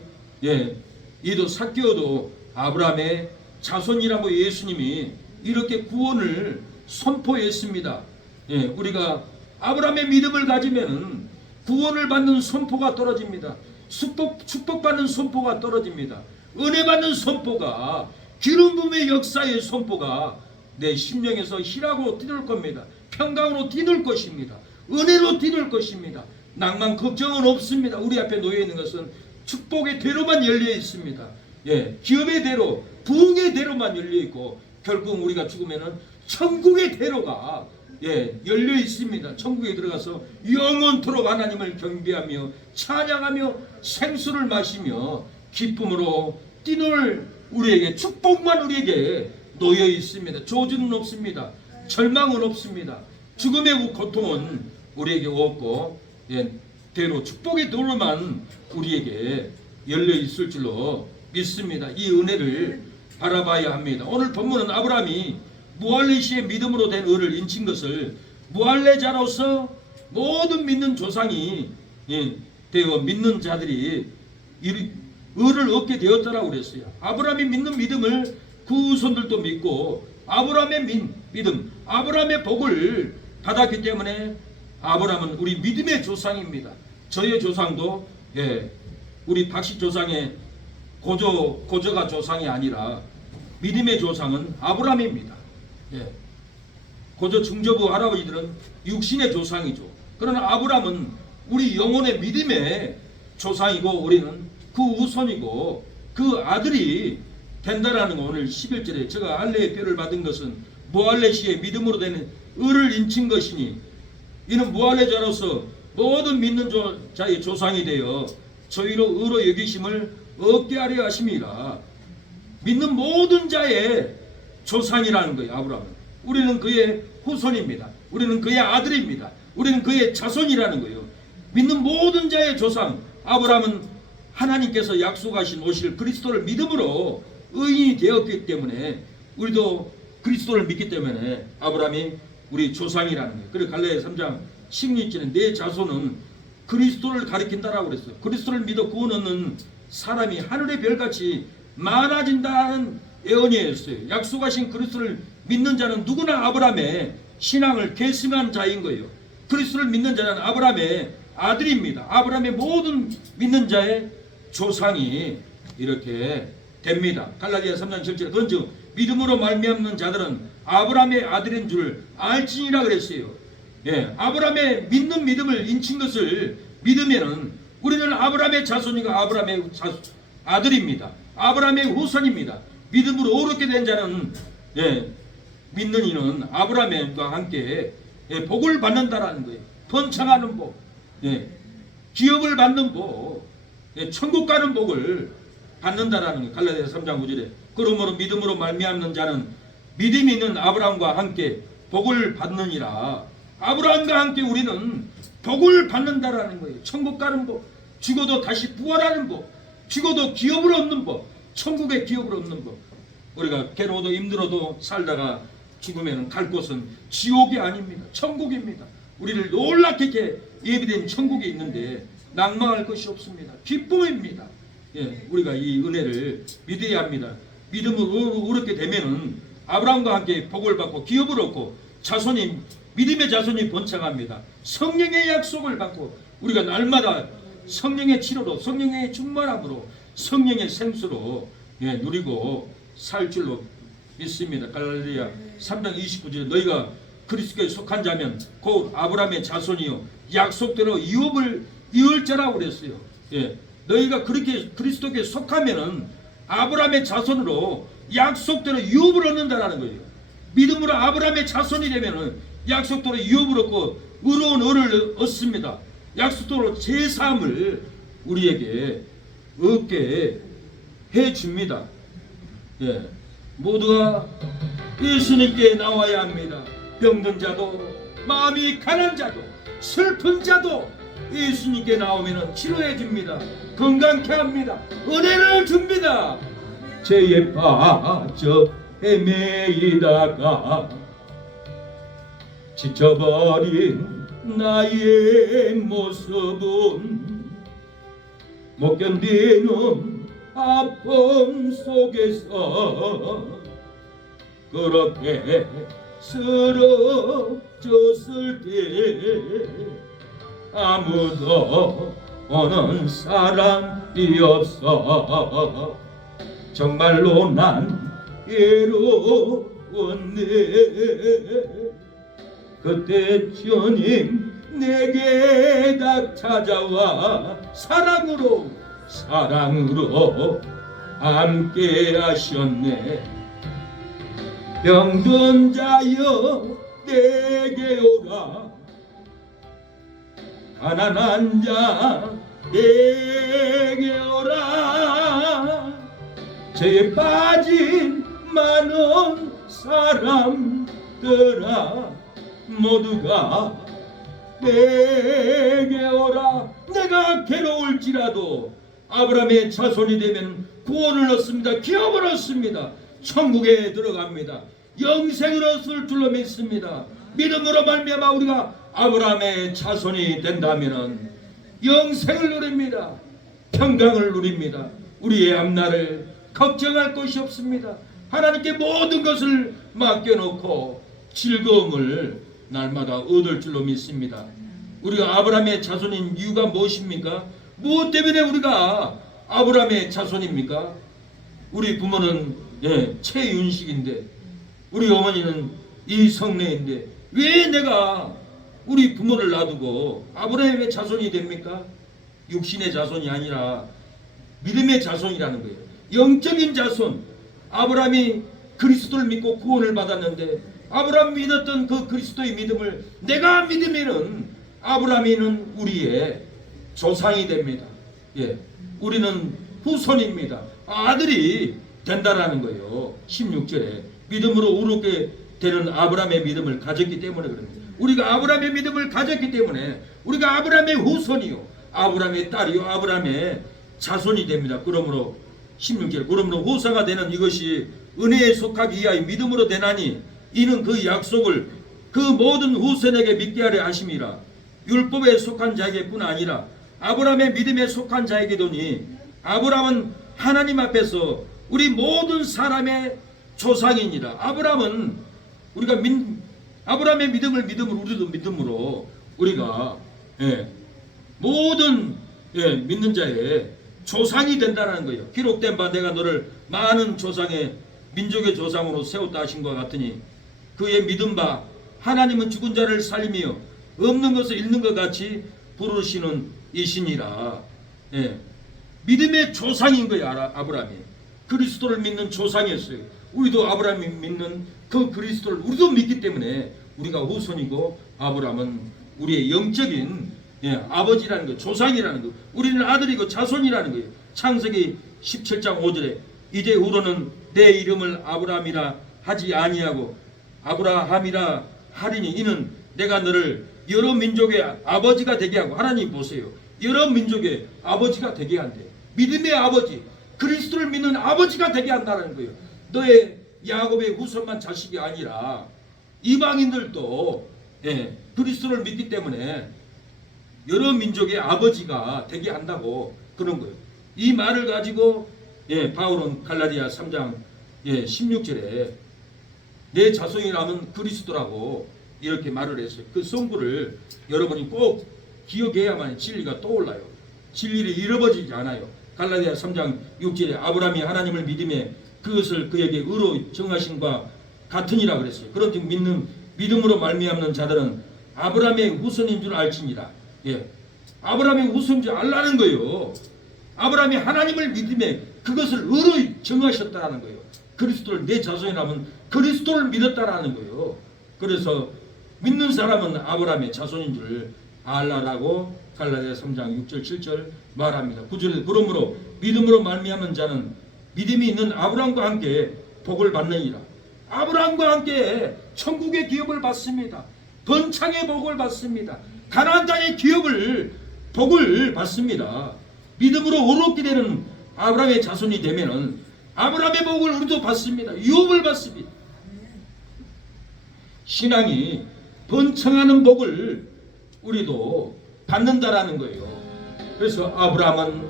이도 삭개오도 아브라함의 자손이라고 예수님이 이렇게 구원을 선포했습니다. 우리가 아브라함의 믿음을 가지면 구원을 받는 선포가 떨어집니다. 축복받는 선포가 떨어집니다. 은혜 받는 선포가 기름 부음의 역사의 선포가 내 심령에서 희락으로 뛰놀 겁니다. 평강으로 뛰놀 것입니다. 은혜로 뛰놀 것입니다. 낭만 걱정은 없습니다. 우리 앞에 놓여 있는 것은 축복의 대로만 열려 있습니다. 기업의 대로, 부흥의 대로만 열려 있고 결국 우리가 죽으면은 천국의 대로가 열려 있습니다. 천국에 들어가서 영원토록 하나님을 경배하며 찬양하며 생수를 마시며 기쁨으로 뛰놀 우리에게 축복만 우리에게 놓여 있습니다. 저주는 없습니다. 절망은 없습니다. 죽음의 고통은 우리에게 없고 대로 축복의 도로만 우리에게 열려 있을 줄로 믿습니다. 이 은혜를 바라봐야 합니다. 오늘 본문은 아브라함이 무할레시의 믿음으로 된 의를 인친 것을 무할레자로서 모든 믿는 조상이 되어 믿는 자들이 의를 얻게 되었다라고 그랬어요. 아브라함이 믿는 믿음을 그 후손들도 믿고 아브라함의 믿음, 아브라함의 복을 받았기 때문에 아브라함은 우리 믿음의 조상입니다. 저의 조상도 우리 박씨 조상의 고조가 조상이 아니라 믿음의 조상은 아브라함입니다. 고조 증조부 할아버지들은 육신의 조상이죠. 그러나 아브라함은 우리 영혼의 믿음의 조상이고 우리는 그 후손이고 그 아들이 된다라는 거. 오늘 11절에 제가 할례의 뼈를 받은 것은 무할레시의 믿음으로 되는 의를 인친 것이니 이는 무할레자로서 모든 믿는 자의 조상이 되어 저희로 의로 여기심을 얻게 하려 하심이라. 믿는 모든 자의 조상이라는 거예요. 아브라함은 우리는 그의 후손입니다. 우리는 그의 아들입니다. 우리는 그의 자손이라는 거예요. 믿는 모든 자의 조상 아브라함은 하나님께서 약속하신 오실 그리스도를 믿음으로 의인이 되었기 때문에 우리도 그리스도를 믿기 때문에 아브라함이 우리 조상이라는 거예요. 그리고 갈라디아 3장 16절에 내 자손은 그리스도를 가리킨다라고 그랬어요. 그리스도를 믿어 구원 얻는 사람이 하늘의 별같이 많아진다는 예언이었어요. 약속하신 그리스도를 믿는 자는 누구나 아브라함의 신앙을 계승한 자인 거예요. 그리스도를 믿는 자는 아브라함의 아들입니다. 아브라함의 모든 믿는 자의 조상이 이렇게 됩니다. 갈라디아 3장 7절 그런즉 믿음으로 말미암는 자들은 아브라함의 아들인 줄 알지니라 그랬어요. 예, 아브라함의 믿는 믿음을 인친 것을 믿으면은 우리는 아브라함의 자손이가 아브라함의 아들입니다. 아브라함의 후손입니다. 믿음으로 옳게 된 자는 믿는 이는 아브라함과 함께 복을 받는다라는 거예요. 번창하는 복, 기업을 받는 복, 천국 가는 복을 받는다라는 거예요. 갈라디아 3장 9절에 그러므로 믿음으로 말미암는 자는 믿음이 있는 아브라함과 함께 복을 받느니라. 아브라함과 함께 우리는 복을 받는다라는 거예요. 천국 가는 복, 죽어도 다시 부활하는 복, 죽어도 기업을 얻는 법, 천국의 기업을 얻는 법. 우리가 괴로워도 힘들어도 살다가 죽으면 갈 곳은 지옥이 아닙니다. 천국입니다. 우리를 놀랍게 예비된 천국이 있는데 낭망할 것이 없습니다. 기쁨입니다. 우리가 이 은혜를 믿어야 합니다. 믿음으로 옳게 되면은 아브라함과 함께 복을 받고 기업을 얻고 자손이 믿음의 자손이 번창합니다. 성령의 약속을 받고 우리가 날마다 성령의 치료로 성령의 충만함으로 성령의 생수로 누리고 살 줄로 믿습니다. 갈라디아 3장 29절에 너희가 그리스도에 속한 자면 곧 아브라함의 자손이요 약속대로 유업을 이을 자라고 그랬어요. 너희가 그렇게 그리스도께 속하면은 아브라함의 자손으로 약속대로 유업을 얻는다라는 거예요. 믿음으로 아브라함의 자손이 되면은 약속대로 유업을 얻고 의로운 의를 얻습니다. 약속대로 제사함을 우리에게 얻게 해줍니다. 모두가 예수님께 나와야 합니다. 병든 자도 마음이 가난 자도 슬픈 자도 예수님께 나오면 치료해 줍니다. 건강케 합니다. 은혜를 줍니다. 죄에 빠져 헤매이다가 지쳐버린 나의 모습은 못 견디는 아픔 속에서 그렇게 쓰러졌을 때 아무도 오는 사람이 없어 정말로 난 외로웠네. 그때 주님 내게 다 찾아와 사랑으로 함께 하셨네. 병든 자여 내게 오라 가난한 자 내게 오라 죄에 빠진 많은 사람들아 모두가 내게 오라. 내가 괴로울지라도 아브라함의 자손이 되면 구원을 얻습니다. 기업을 얻습니다. 천국에 들어갑니다. 영생을 얻을 줄로 믿습니다. 믿음으로 말미암아 우리가 아브라함의 자손이 된다면 영생을 누립니다. 평강을 누립니다. 우리의 앞날을 걱정할 것이 없습니다. 하나님께 모든 것을 맡겨놓고 즐거움을 날마다 얻을 줄로 믿습니다. 우리가 아브라함의 자손인 이유가 무엇입니까? 무엇 때문에 우리가 아브라함의 자손입니까? 우리 부모는 최윤식인데 우리 어머니는 이성래인데 왜 내가 우리 부모를 놔두고 아브라함의 자손이 됩니까? 육신의 자손이 아니라 믿음의 자손이라는 거예요. 영적인 자손. 아브라함이 그리스도를 믿고 구원을 받았는데 아브라함 믿었던 그 그리스도의 믿음을 내가 믿으면은 아브라함이는 우리의 조상이 됩니다. 우리는 후손입니다. 아들이 된다라는 거예요. 16절에 믿음으로 옳게 되는 아브라함의 믿음을 가졌기 때문에 그럽니다. 우리가 아브라함의 믿음을 가졌기 때문에 우리가 아브라함의 후손이요 아브라함의 딸이요 아브라함의 자손이 됩니다. 그러므로 16절 그러므로 후사가 되는 이것이 은혜에 속하기 위하여 믿음으로 되나니 이는 그 약속을 그 모든 후손에게 믿게 하려 하심이라. 율법에 속한 자에게뿐 아니라 아브라함의 믿음에 속한 자에게도니 아브라함은 하나님 앞에서 우리 모든 사람의 조상이니라. 아브라함은 아브라함의 믿음을 우리도 믿음으로 우리가 모든 믿는 자의 조상이 된다는 거예요. 기록된 바 내가 너를 많은 조상의 민족의 조상으로 세웠다 하신 것 같으니 그의 믿음 바 하나님은 죽은 자를 살리며 없는 것을 있는 것 같이 부르시는 이시니라. 믿음의 조상인 거예요. 아브라함이 그리스도를 믿는 조상이었어요. 우리도 아브라함이 믿는 그 그리스도를 우리도 믿기 때문에 우리가 후손이고 아브라함은 우리의 영적인 아버지라는 거, 조상이라는 거, 우리는 아들이고 자손이라는 거예요. 창세기 17장 5절에 이제후로는 내 이름을 아브라함이라 하지 아니하고 아브라함이라 하리니 이는 내가 너를 여러 민족의 아버지가 되게 하고. 하나님 보세요. 여러 민족의 아버지가 되게 한대. 믿음의 아버지, 그리스도를 믿는 아버지가 되게 한다는 거예요. 너의 야곱의 후손만 자식이 아니라 이방인들도 그리스도를 믿기 때문에 여러 민족의 아버지가 되게 한다고 그런 거예요. 이 말을 가지고 바울은 갈라디아 3장 16절에 내 자손이라면 그리스도라고 이렇게 말을 했어요. 그 성구를 여러분이 꼭 기억해야만 진리가 떠올라요. 진리를 잃어버리지 않아요. 갈라디아 3장 6절에 아브라함이 하나님을 믿음에 그것을 그에게 의로 정하신과 같으니라 그랬어요. 그런즉 믿음으로 말미암는 자들은 아브라함의 후손인 줄 알지니라. 아브라함의 후손인 줄 알라는 거예요. 아브라함이 하나님을 믿음에 그것을 의로 정하셨다라는 거예요. 그리스도를 내 자손이라면 그리스도를 믿었다라는 거예요. 그래서 믿는 사람은 아브라함의 자손인 줄 알라라고 갈라디아 3장 6절 7절 말합니다. 9절 그러므로 믿음으로 말미암은 자는 믿음이 있는 아브라함과 함께 복을 받느니라. 아브라함과 함께 천국의 기업을 받습니다. 번창의 복을 받습니다. 가나안 땅의 복을 받습니다. 믿음으로 의롭게 되는 아브라함의 자손이 되면은 아브라함의 복을 우리도 받습니다. 유업을 받습니다. 신앙이 번창하는 복을 우리도 받는다라는 거예요. 그래서 아브라함은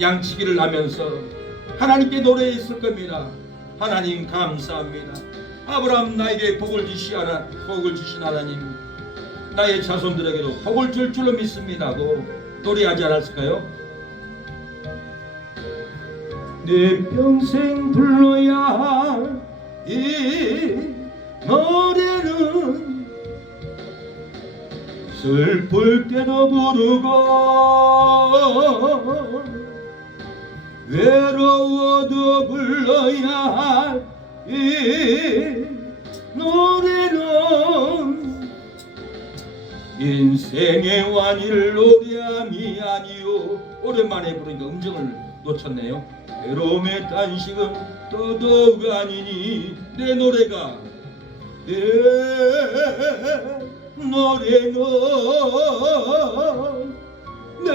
양치기를 하면서 하나님께 노래했을 겁니다. 하나님 감사합니다. 아브라함 나에게 복을 주신 하나님, 나의 자손들에게도 복을 줄 줄로 믿습니다고 노래하지 않았을까요? 내 평생 불러야 할 이 노래는 슬플 때도 부르고 외로워도 불러야 할 이 노래는 인생의 완일 노래함이 아니요. 오랜만에 부르니까 음정을 놓쳤네요. 외로움의 단식은 더더욱 아니니 내 노래가 내 노래는 내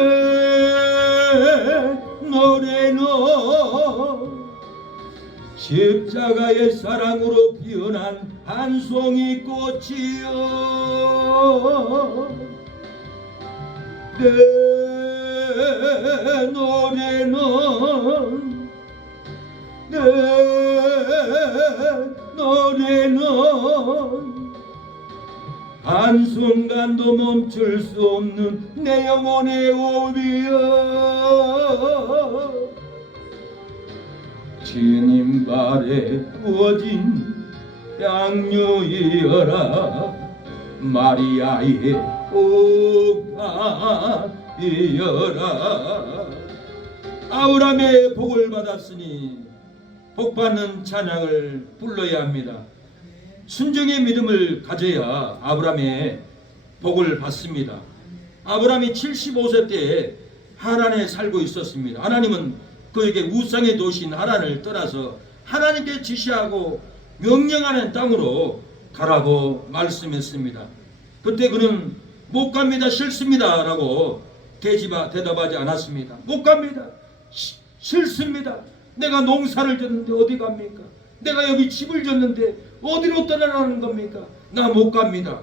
노래는 십자가의 사랑으로 피어난 한 송이 꽃이여. 내 노래는 내 노래는 한순간도 멈출 수 없는 내 영혼의 오비여. 주님 발에 부어진 양유이여라. 마리아의 복아이여라. 아브라함의 복을 받았으니 복받는 찬양을 불러야 합니다. 순종의 믿음을 가져야 아브라함의 복을 받습니다. 아브라함이 75세 때에 하란에 살고 있었습니다. 하나님은 그에게 우상의 도시인 하란을 떠나서 하나님께 지시하고 명령하는 땅으로 가라고 말씀했습니다. 그때 그는 못 갑니다, 싫습니다 라고 대답하지 않았습니다. 못 갑니다, 싫습니다. 내가 농사를 졌는데 어디 갑니까? 내가 여기 집을 졌는데 어디로 떠나라는 겁니까? 나 못 갑니다.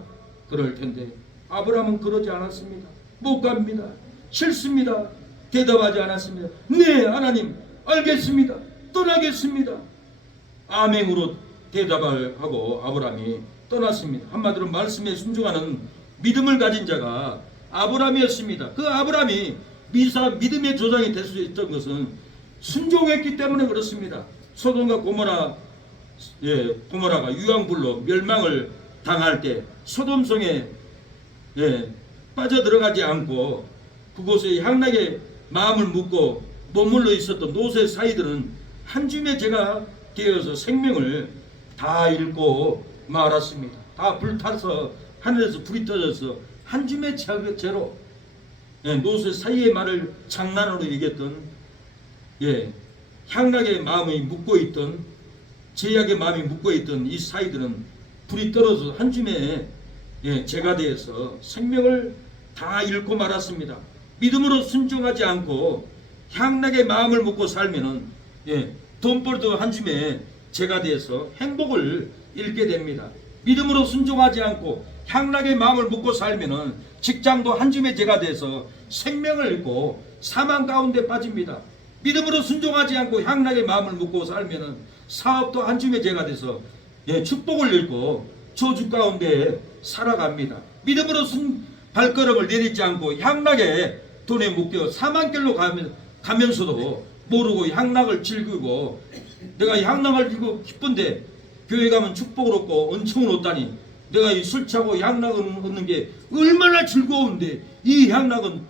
그럴 텐데 아브라함은 그러지 않았습니다. 못 갑니다, 싫습니다. 대답하지 않았습니다. 네 하나님 알겠습니다. 떠나겠습니다. 아멘으로 대답을 하고 아브라함이 떠났습니다. 한마디로 말씀에 순종하는 믿음을 가진 자가 아브라함이었습니다. 그 아브라함이 믿음의 조상이 될 수 있던 것은 순종했기 때문에 그렇습니다. 소돔과 고모라가 유황불로 멸망을 당할 때 소돔성에 빠져들어가지 않고 그곳에 향락의 마음을 묻고 머물러 있었던 노세 사이들은 한 줌의 죄가 되어서 생명을 다 잃고 말았습니다. 다 불타서 하늘에서 불이 터져서 한 줌의 죄로 노세 사이의 말을 장난으로 얘기했던 향락의 마음이 묻고 있던 제약의 마음이 묻고 있던 이 사이들은 불이 떨어져 한 줌의 죄가 되어서 생명을 다 잃고 말았습니다. 믿음으로 순종하지 않고 향락의 마음을 묻고 살면은 돈벌도 한 줌의 죄가 되어서 행복을 잃게 됩니다. 믿음으로 순종하지 않고 향락의 마음을 묻고 살면은 직장도 한 줌의 죄가 돼서 생명을 잃고 사망 가운데 빠집니다. 믿음으로 순종하지 않고 향락의 마음을 묻고 살면은 사업도 한 줌의 죄가 돼서 축복을 잃고 저주 가운데 살아갑니다. 믿음으로 발걸음을 내딛지 않고 향락의 돈에 묶여 사망길로 가면서도 모르고 향락을 즐기고 내가 향락을 즐기고 기쁜데 교회 가면 축복을 얻고 은총을 얻다니 내가 이 술 취하고 향락을 얻는 게 얼마나 즐거운데 이 향락은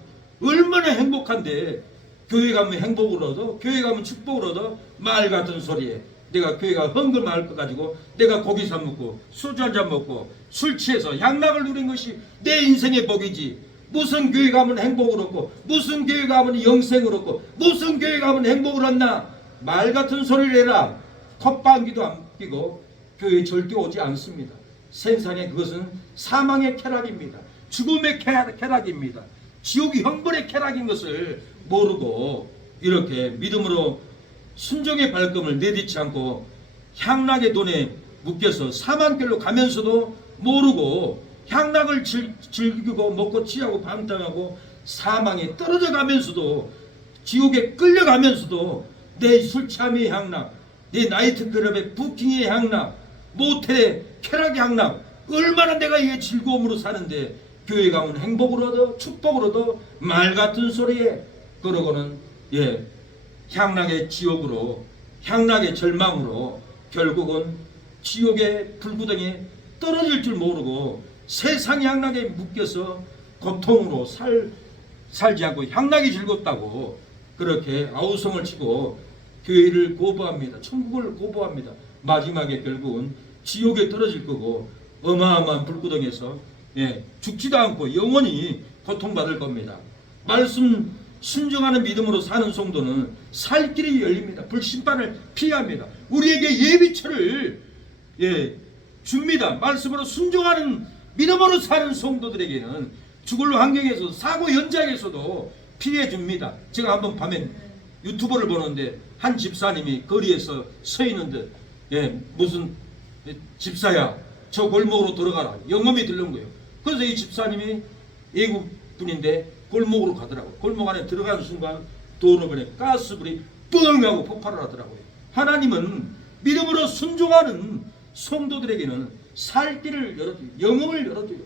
얼마나 행복한데 교회 가면 행복을 얻어 교회 가면 축복을 얻어 말 같은 소리에 내가 교회가 헌금할 것 가지고 내가 고기 사 먹고 소주 한잔 먹고 술 취해서 향락을 누린 것이 내 인생의 복이지 무슨 교회 가면 행복을 얻고 무슨 교회 가면 영생을 얻고 무슨 교회 가면 행복을 얻나 말 같은 소리를 해라. 콧방귀도 안 끼고 교회에 절대 오지 않습니다. 세상에 그것은 사망의 쾌락입니다. 죽음의 쾌락입니다. 지옥이 형벌의 쾌락인 것을 모르고 이렇게 믿음으로 순종의 발걸음을 내딛지 않고 향락의 돈에 묶여서 사망길로 가면서도 모르고 향락을 즐기고 먹고 취하고 방탕하고 사망에 떨어져 가면서도 지옥에 끌려가면서도 내 술취함의 향락, 내 나이트클럽의 부킹의 향락, 모텔의 쾌락의 향락 얼마나 내가 이 즐거움으로 사는데 교회 가면 행복을 얻어 축복을 얻어 말 같은 소리에 그러고는 향락의 지옥으로 향락의 절망으로 결국은 지옥의 불구덩이에 떨어질 줄 모르고 세상의 향락에 묶여서 고통으로 살지 않고 향락이 즐겁다고 그렇게 아우성을 치고 교회를 거부합니다. 천국을 거부합니다. 마지막에 결국은 지옥에 떨어질 거고 어마어마한 불구덩이에서 죽지도 않고 영원히 고통받을 겁니다. 말씀 순종하는 믿음으로 사는 성도는 살 길이 열립니다. 불심판을 피합니다. 우리에게 예비처를 줍니다. 말씀으로 순종하는 믿음으로 사는 성도들에게는 죽을 환경에서 사고 현장에서도 피해 줍니다. 제가 한번 밤에 유튜브를 보는데 한 집사님이 거리에서 서 있는데 무슨 집사야 저 골목으로 들어가라 영험이 들는 거예요. 그래서 이 집사님이 외국 분인데 골목으로 가더라고요. 골목 안에 들어가는 순간 도로변에 가스불이 뻥 하고 폭발을 하더라고요. 하나님은 믿음으로 순종하는 성도들에게는 살 길을 열어줘요. 영험을 열어줘요.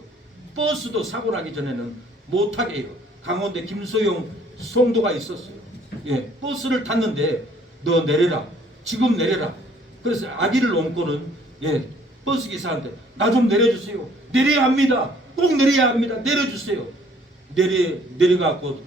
버스도 사고 나기 전에는 못하게 해요. 강원대 김소영 성도가 있었어요. 버스를 탔는데 너 내려라. 지금 내려라. 그래서 아기를 옮고는 버스 기사한테 나 좀 내려주세요. 내려야 합니다. 꼭 내려야 합니다. 내려주세요. 내려가고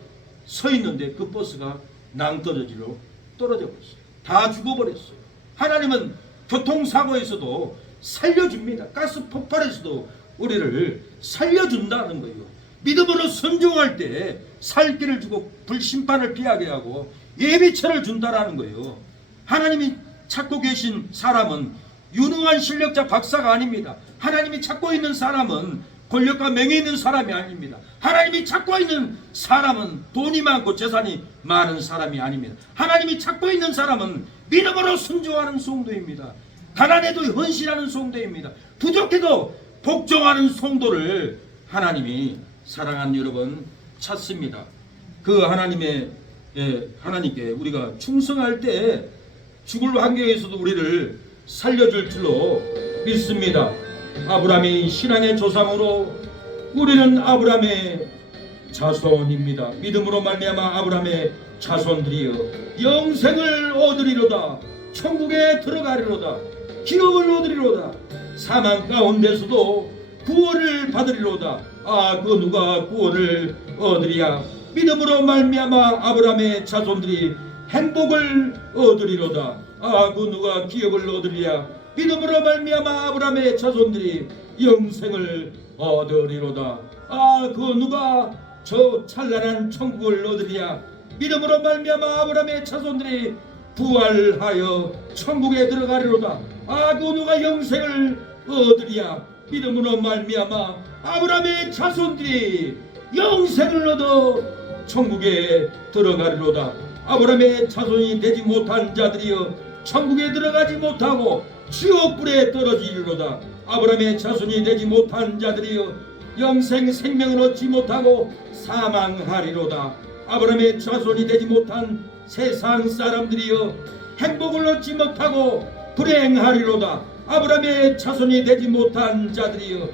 서 있는데 그 버스가 낭떠러지로 떨어져 버렸어요. 다 죽어버렸어요. 하나님은 교통사고에서도 살려줍니다. 가스 폭발에서도 우리를 살려준다는 거예요. 믿음으로 순종할 때 살 길을 주고 불심판을 피하게 하고 예비처를 준다라는 거예요. 하나님이 찾고 계신 사람은 유능한 실력자 박사가 아닙니다. 하나님이 찾고 있는 사람은 권력과 명예 있는 사람이 아닙니다. 하나님이 찾고 있는 사람은 돈이 많고 재산이 많은 사람이 아닙니다. 하나님이 찾고 있는 사람은 믿음으로 순종하는 성도입니다. 가난해도 헌신하는 성도입니다. 부족해도 복종하는 성도를 하나님이 사랑하는 여러분 찾습니다. 그 하나님께 우리가 충성할 때 죽을 환경에서도 우리를 살려줄 줄로 믿습니다. 아브라함이 신앙의 조상으로 우리는 아브라함의 자손입니다. 믿음으로 말미암아 아브라함의 자손들이여 영생을 얻으리로다. 천국에 들어가리로다. 기업을 얻으리로다. 사망 가운데서도 구원을 받으리로다. 그 누가 구원을 얻으리야. 믿음으로 말미암아 아브라함의 자손들이 행복을 얻으리로다. 그 누가 기업을 얻으리야. 믿음으로 말미암아 아브라함의 자손들이 영생을 얻으리로다. 그 누가 저 찬란한 천국을 얻으리야. 믿음으로 말미암아 아브라함의 자손들이 부활하여 천국에 들어가리로다. 그 누가 영생을 얻으리야. 믿음으로 말미암아 아브라함의 자손들이 영생을 얻어 천국에 들어가리로다. 아브라함의 자손이 되지 못한 자들이여 천국에 들어가지 못하고 지옥불에 떨어지리로다. 아브라함의 자손이 되지 못한 자들이여 영생 생명을 얻지 못하고 사망하리로다. 아브라함의 자손이 되지 못한 세상 사람들이여 행복을 얻지 못하고 불행하리로다. 아브라함의 자손이 되지 못한 자들이여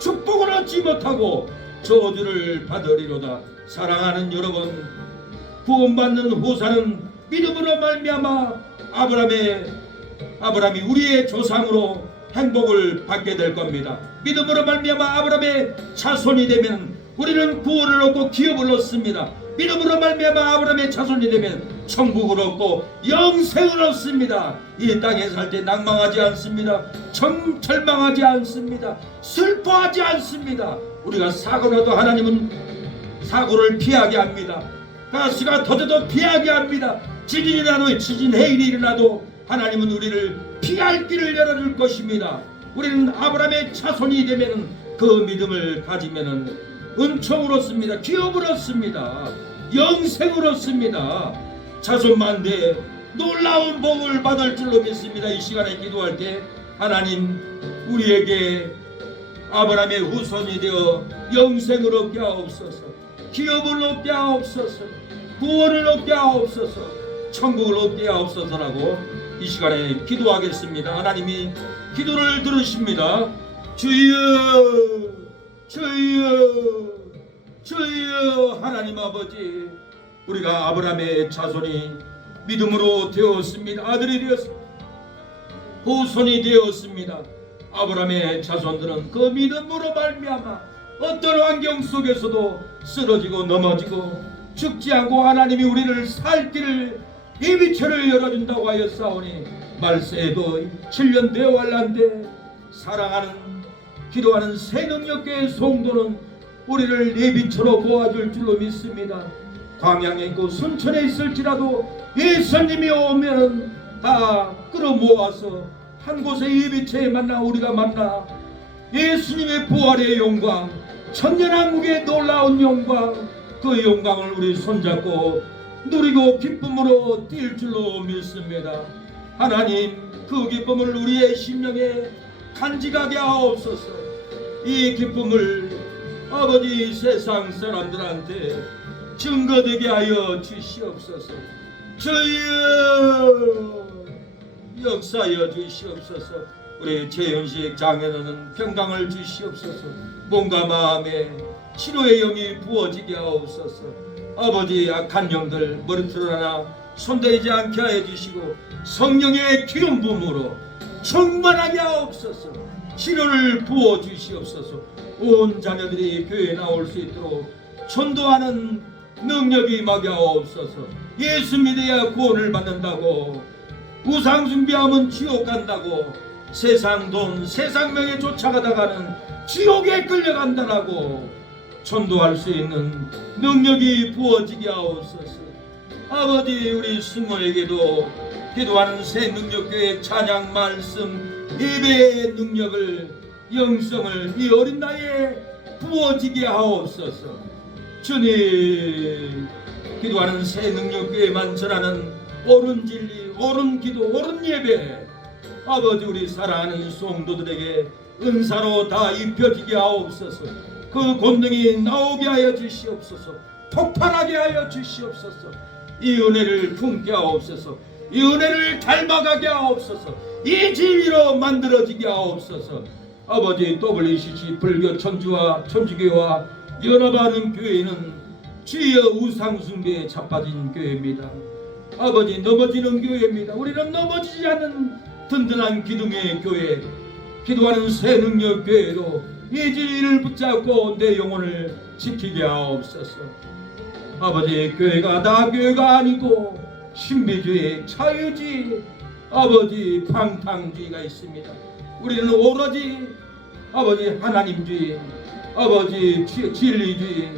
축복을 얻지 못하고 저주를 받으리로다. 사랑하는 여러분, 구원받는 후사는 믿음으로 말미암아 아브라함이 우리의 조상으로 행복을 받게 될 겁니다. 믿음으로 말미암아 아브라함의 자손이 되면 우리는 구원을 얻고 기업을 얻습니다. 믿음으로 말미암아 아브라함의 자손이 되면 천국을 얻고 영생을 얻습니다. 이 땅에 살 때 낭망하지 않습니다. 절망하지 않습니다. 슬퍼하지 않습니다. 우리가 사고라도 하나님은 사고를 피하게 합니다. 가스가 터져도 피하게 합니다. 지진이 나도 지진 해일이 일어나도 하나님은 우리를 피할 길을 열어줄 것입니다. 우리는 아브라함의 자손이 되면 그 믿음을 가지면 은총을 얻습니다. 기업을 얻습니다. 영생을 얻습니다. 자손만 돼 놀라운 복을 받을 줄로 믿습니다. 이 시간에 기도할 때 하나님 우리에게 아브라함의 후손이 되어 영생을 얻게 하옵소서. 기업을 얻게 하옵소서. 구원을 얻게 하옵소서. 천국을 얻게 하옵소서라고 이 시간에 기도하겠습니다. 하나님이 기도를 들으십니다. 주여 주여 주여. 하나님 아버지, 우리가 아브라함의 자손이 믿음으로 되었습니다. 아들이 되었습니다. 후손이 되었습니다. 아브라함의 자손들은 그 믿음으로 말미암아 어떤 환경 속에서도 쓰러지고 넘어지고 죽지 않고 하나님이 우리를 살 길을 예비처를 열어준다고 하였사오니 말세에도 7년 되어 왔는데 사랑하는 기도하는 새능력교회 성도는 우리를 예비처로 모아줄 줄로 믿습니다. 광양에 있고 순천에 있을지라도 예수님이 오면 다 끌어모아서 한 곳에 예비처에 만나 우리가 만나 예수님의 부활의 영광, 천년왕국의 놀라운 영광, 그 영광을 우리 손잡고 누리고 기쁨으로 뛸 줄로 믿습니다. 하나님, 그 기쁨을 우리의 심령에 간직하게 하옵소서. 이 기쁨을 아버지 세상 사람들한테 증거되게 하여 주시옵소서. 주여 역사하여 주시옵소서. 우리 최현식 장애인은 평강을 주시옵소서. 몸과 마음에 치료의 영이 부어지게 하옵소서. 아버지, 악한 영들 머리털 하나 손대지 않게 하여 주시고 성령의 기름 부음으로 충만하게 하옵소서. 치료를 부어 주시옵소서. 온 자녀들이 교회에 나올 수 있도록 전도하는 능력이 임하게 하옵소서. 예수 믿어야 구원을 받는다고, 우상 숭배하면 지옥 간다고, 세상 돈, 세상 명예 쫓아가다가는 지옥에 끌려간다라고 전도할 수 있는 능력이 부어지게 하옵소서. 아버지, 우리 승호에게도 기도하는 새 능력교회 찬양 말씀 예배의 능력을, 영성을 이 어린 나이에 부어지게 하옵소서. 주님, 기도하는 새 능력교회만 전하는 옳은 진리, 옳은 기도, 옳은 예배, 아버지, 우리 사랑하는 성도들에게 은사로 다 입혀지게 하옵소서. 그 권능이 나오게 하여 주시옵소서. 폭발하게 하여 주시옵소서. 이 은혜를 품게 하옵소서. 이 은혜를 닮아가게 하옵소서. 이 진리로 만들어지게 하옵소서. 아버지, WCC 불교 천주와 천주교와 연합하는 교회는 주의 우상 숭배에 자빠진 교회입니다. 아버지, 넘어지는 교회입니다. 우리는 넘어지지 않는 든든한 기둥의 교회, 기도하는 새 능력 교회로 이 진리를 붙잡고 내 영혼을 지키게 하옵소서. 아버지, 교회가 다 교회가 아니고 신비주의, 자유주의, 아버지 방탕주의가 있습니다. 우리는 오로지 아버지 하나님주의, 아버지 진리주의,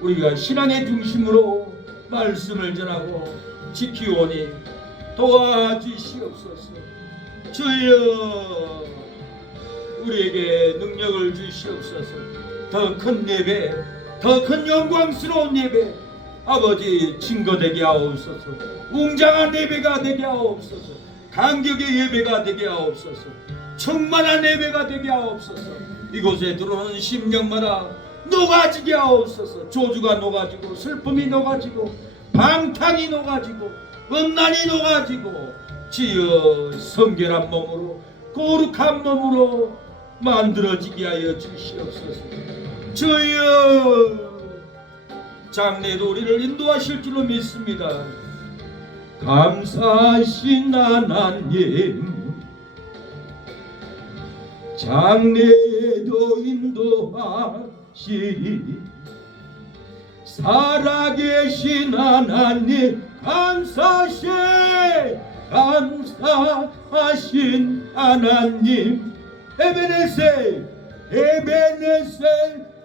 우리가 신앙의 중심으로 말씀을 전하고 지키오니 도와주시옵소서. 주여, 우리에게 능력을 주시옵소서. 더 큰 예배, 더 큰 영광스러운 예배, 아버지 증거되게 하옵소서. 웅장한 예배가 되게 하옵소서. 감격의 예배가 되게 하옵소서. 충만한 예배가 되게 하옵소서. 이곳에 들어오는 심령마다 녹아지게 하옵소서. 조주가 녹아지고 슬픔이 녹아지고 방탕이 녹아지고 음란이 녹아지고 주여, 성결한 몸으로 거룩한 몸으로 만들어지게 하여 주시옵소서. 주여, 장래도 우리를 인도하실 줄로 믿습니다. 감사하신 하나님, 장래도 인도하시리 살아계신 하나님, 감사하신 하나님, 에베네셀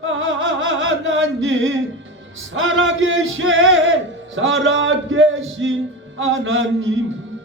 하나님, 살아계신 하나님,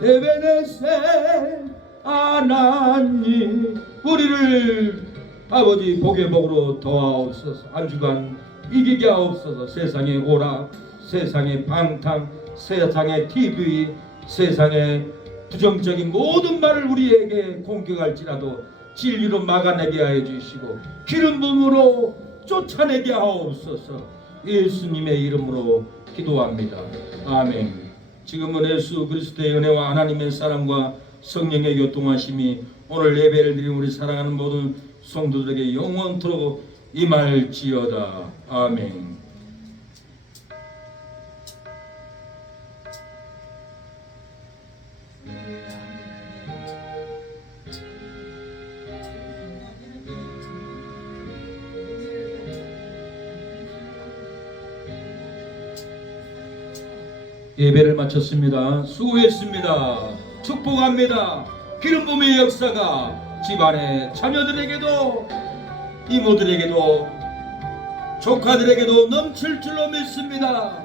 에베네셀 하나님, 우리를 아버지 복의 복으로 도와옵소서. 한 주간 이기게 하옵소서. 세상의 오락, 세상의 방탕, 세상의 TV, 세상의 부정적인 모든 말을 우리에게 공격할지라도 진리로 막아내게 하여 주시고 기름 부음으로 쫓아내게 하옵소서. 예수님의 이름으로 기도합니다. 아멘. 지금은 예수 그리스도의 은혜와 하나님의 사랑과 성령의 교통하심이 오늘 예배를 드린 우리 사랑하는 모든 성도들에게 영원토록 임할지어다. 아멘. 예배를 마쳤습니다. 수고했습니다. 축복합니다. 기름 부음의 역사가 집안의 자녀들에게도 이모들에게도 조카들에게도 넘칠 줄로 믿습니다.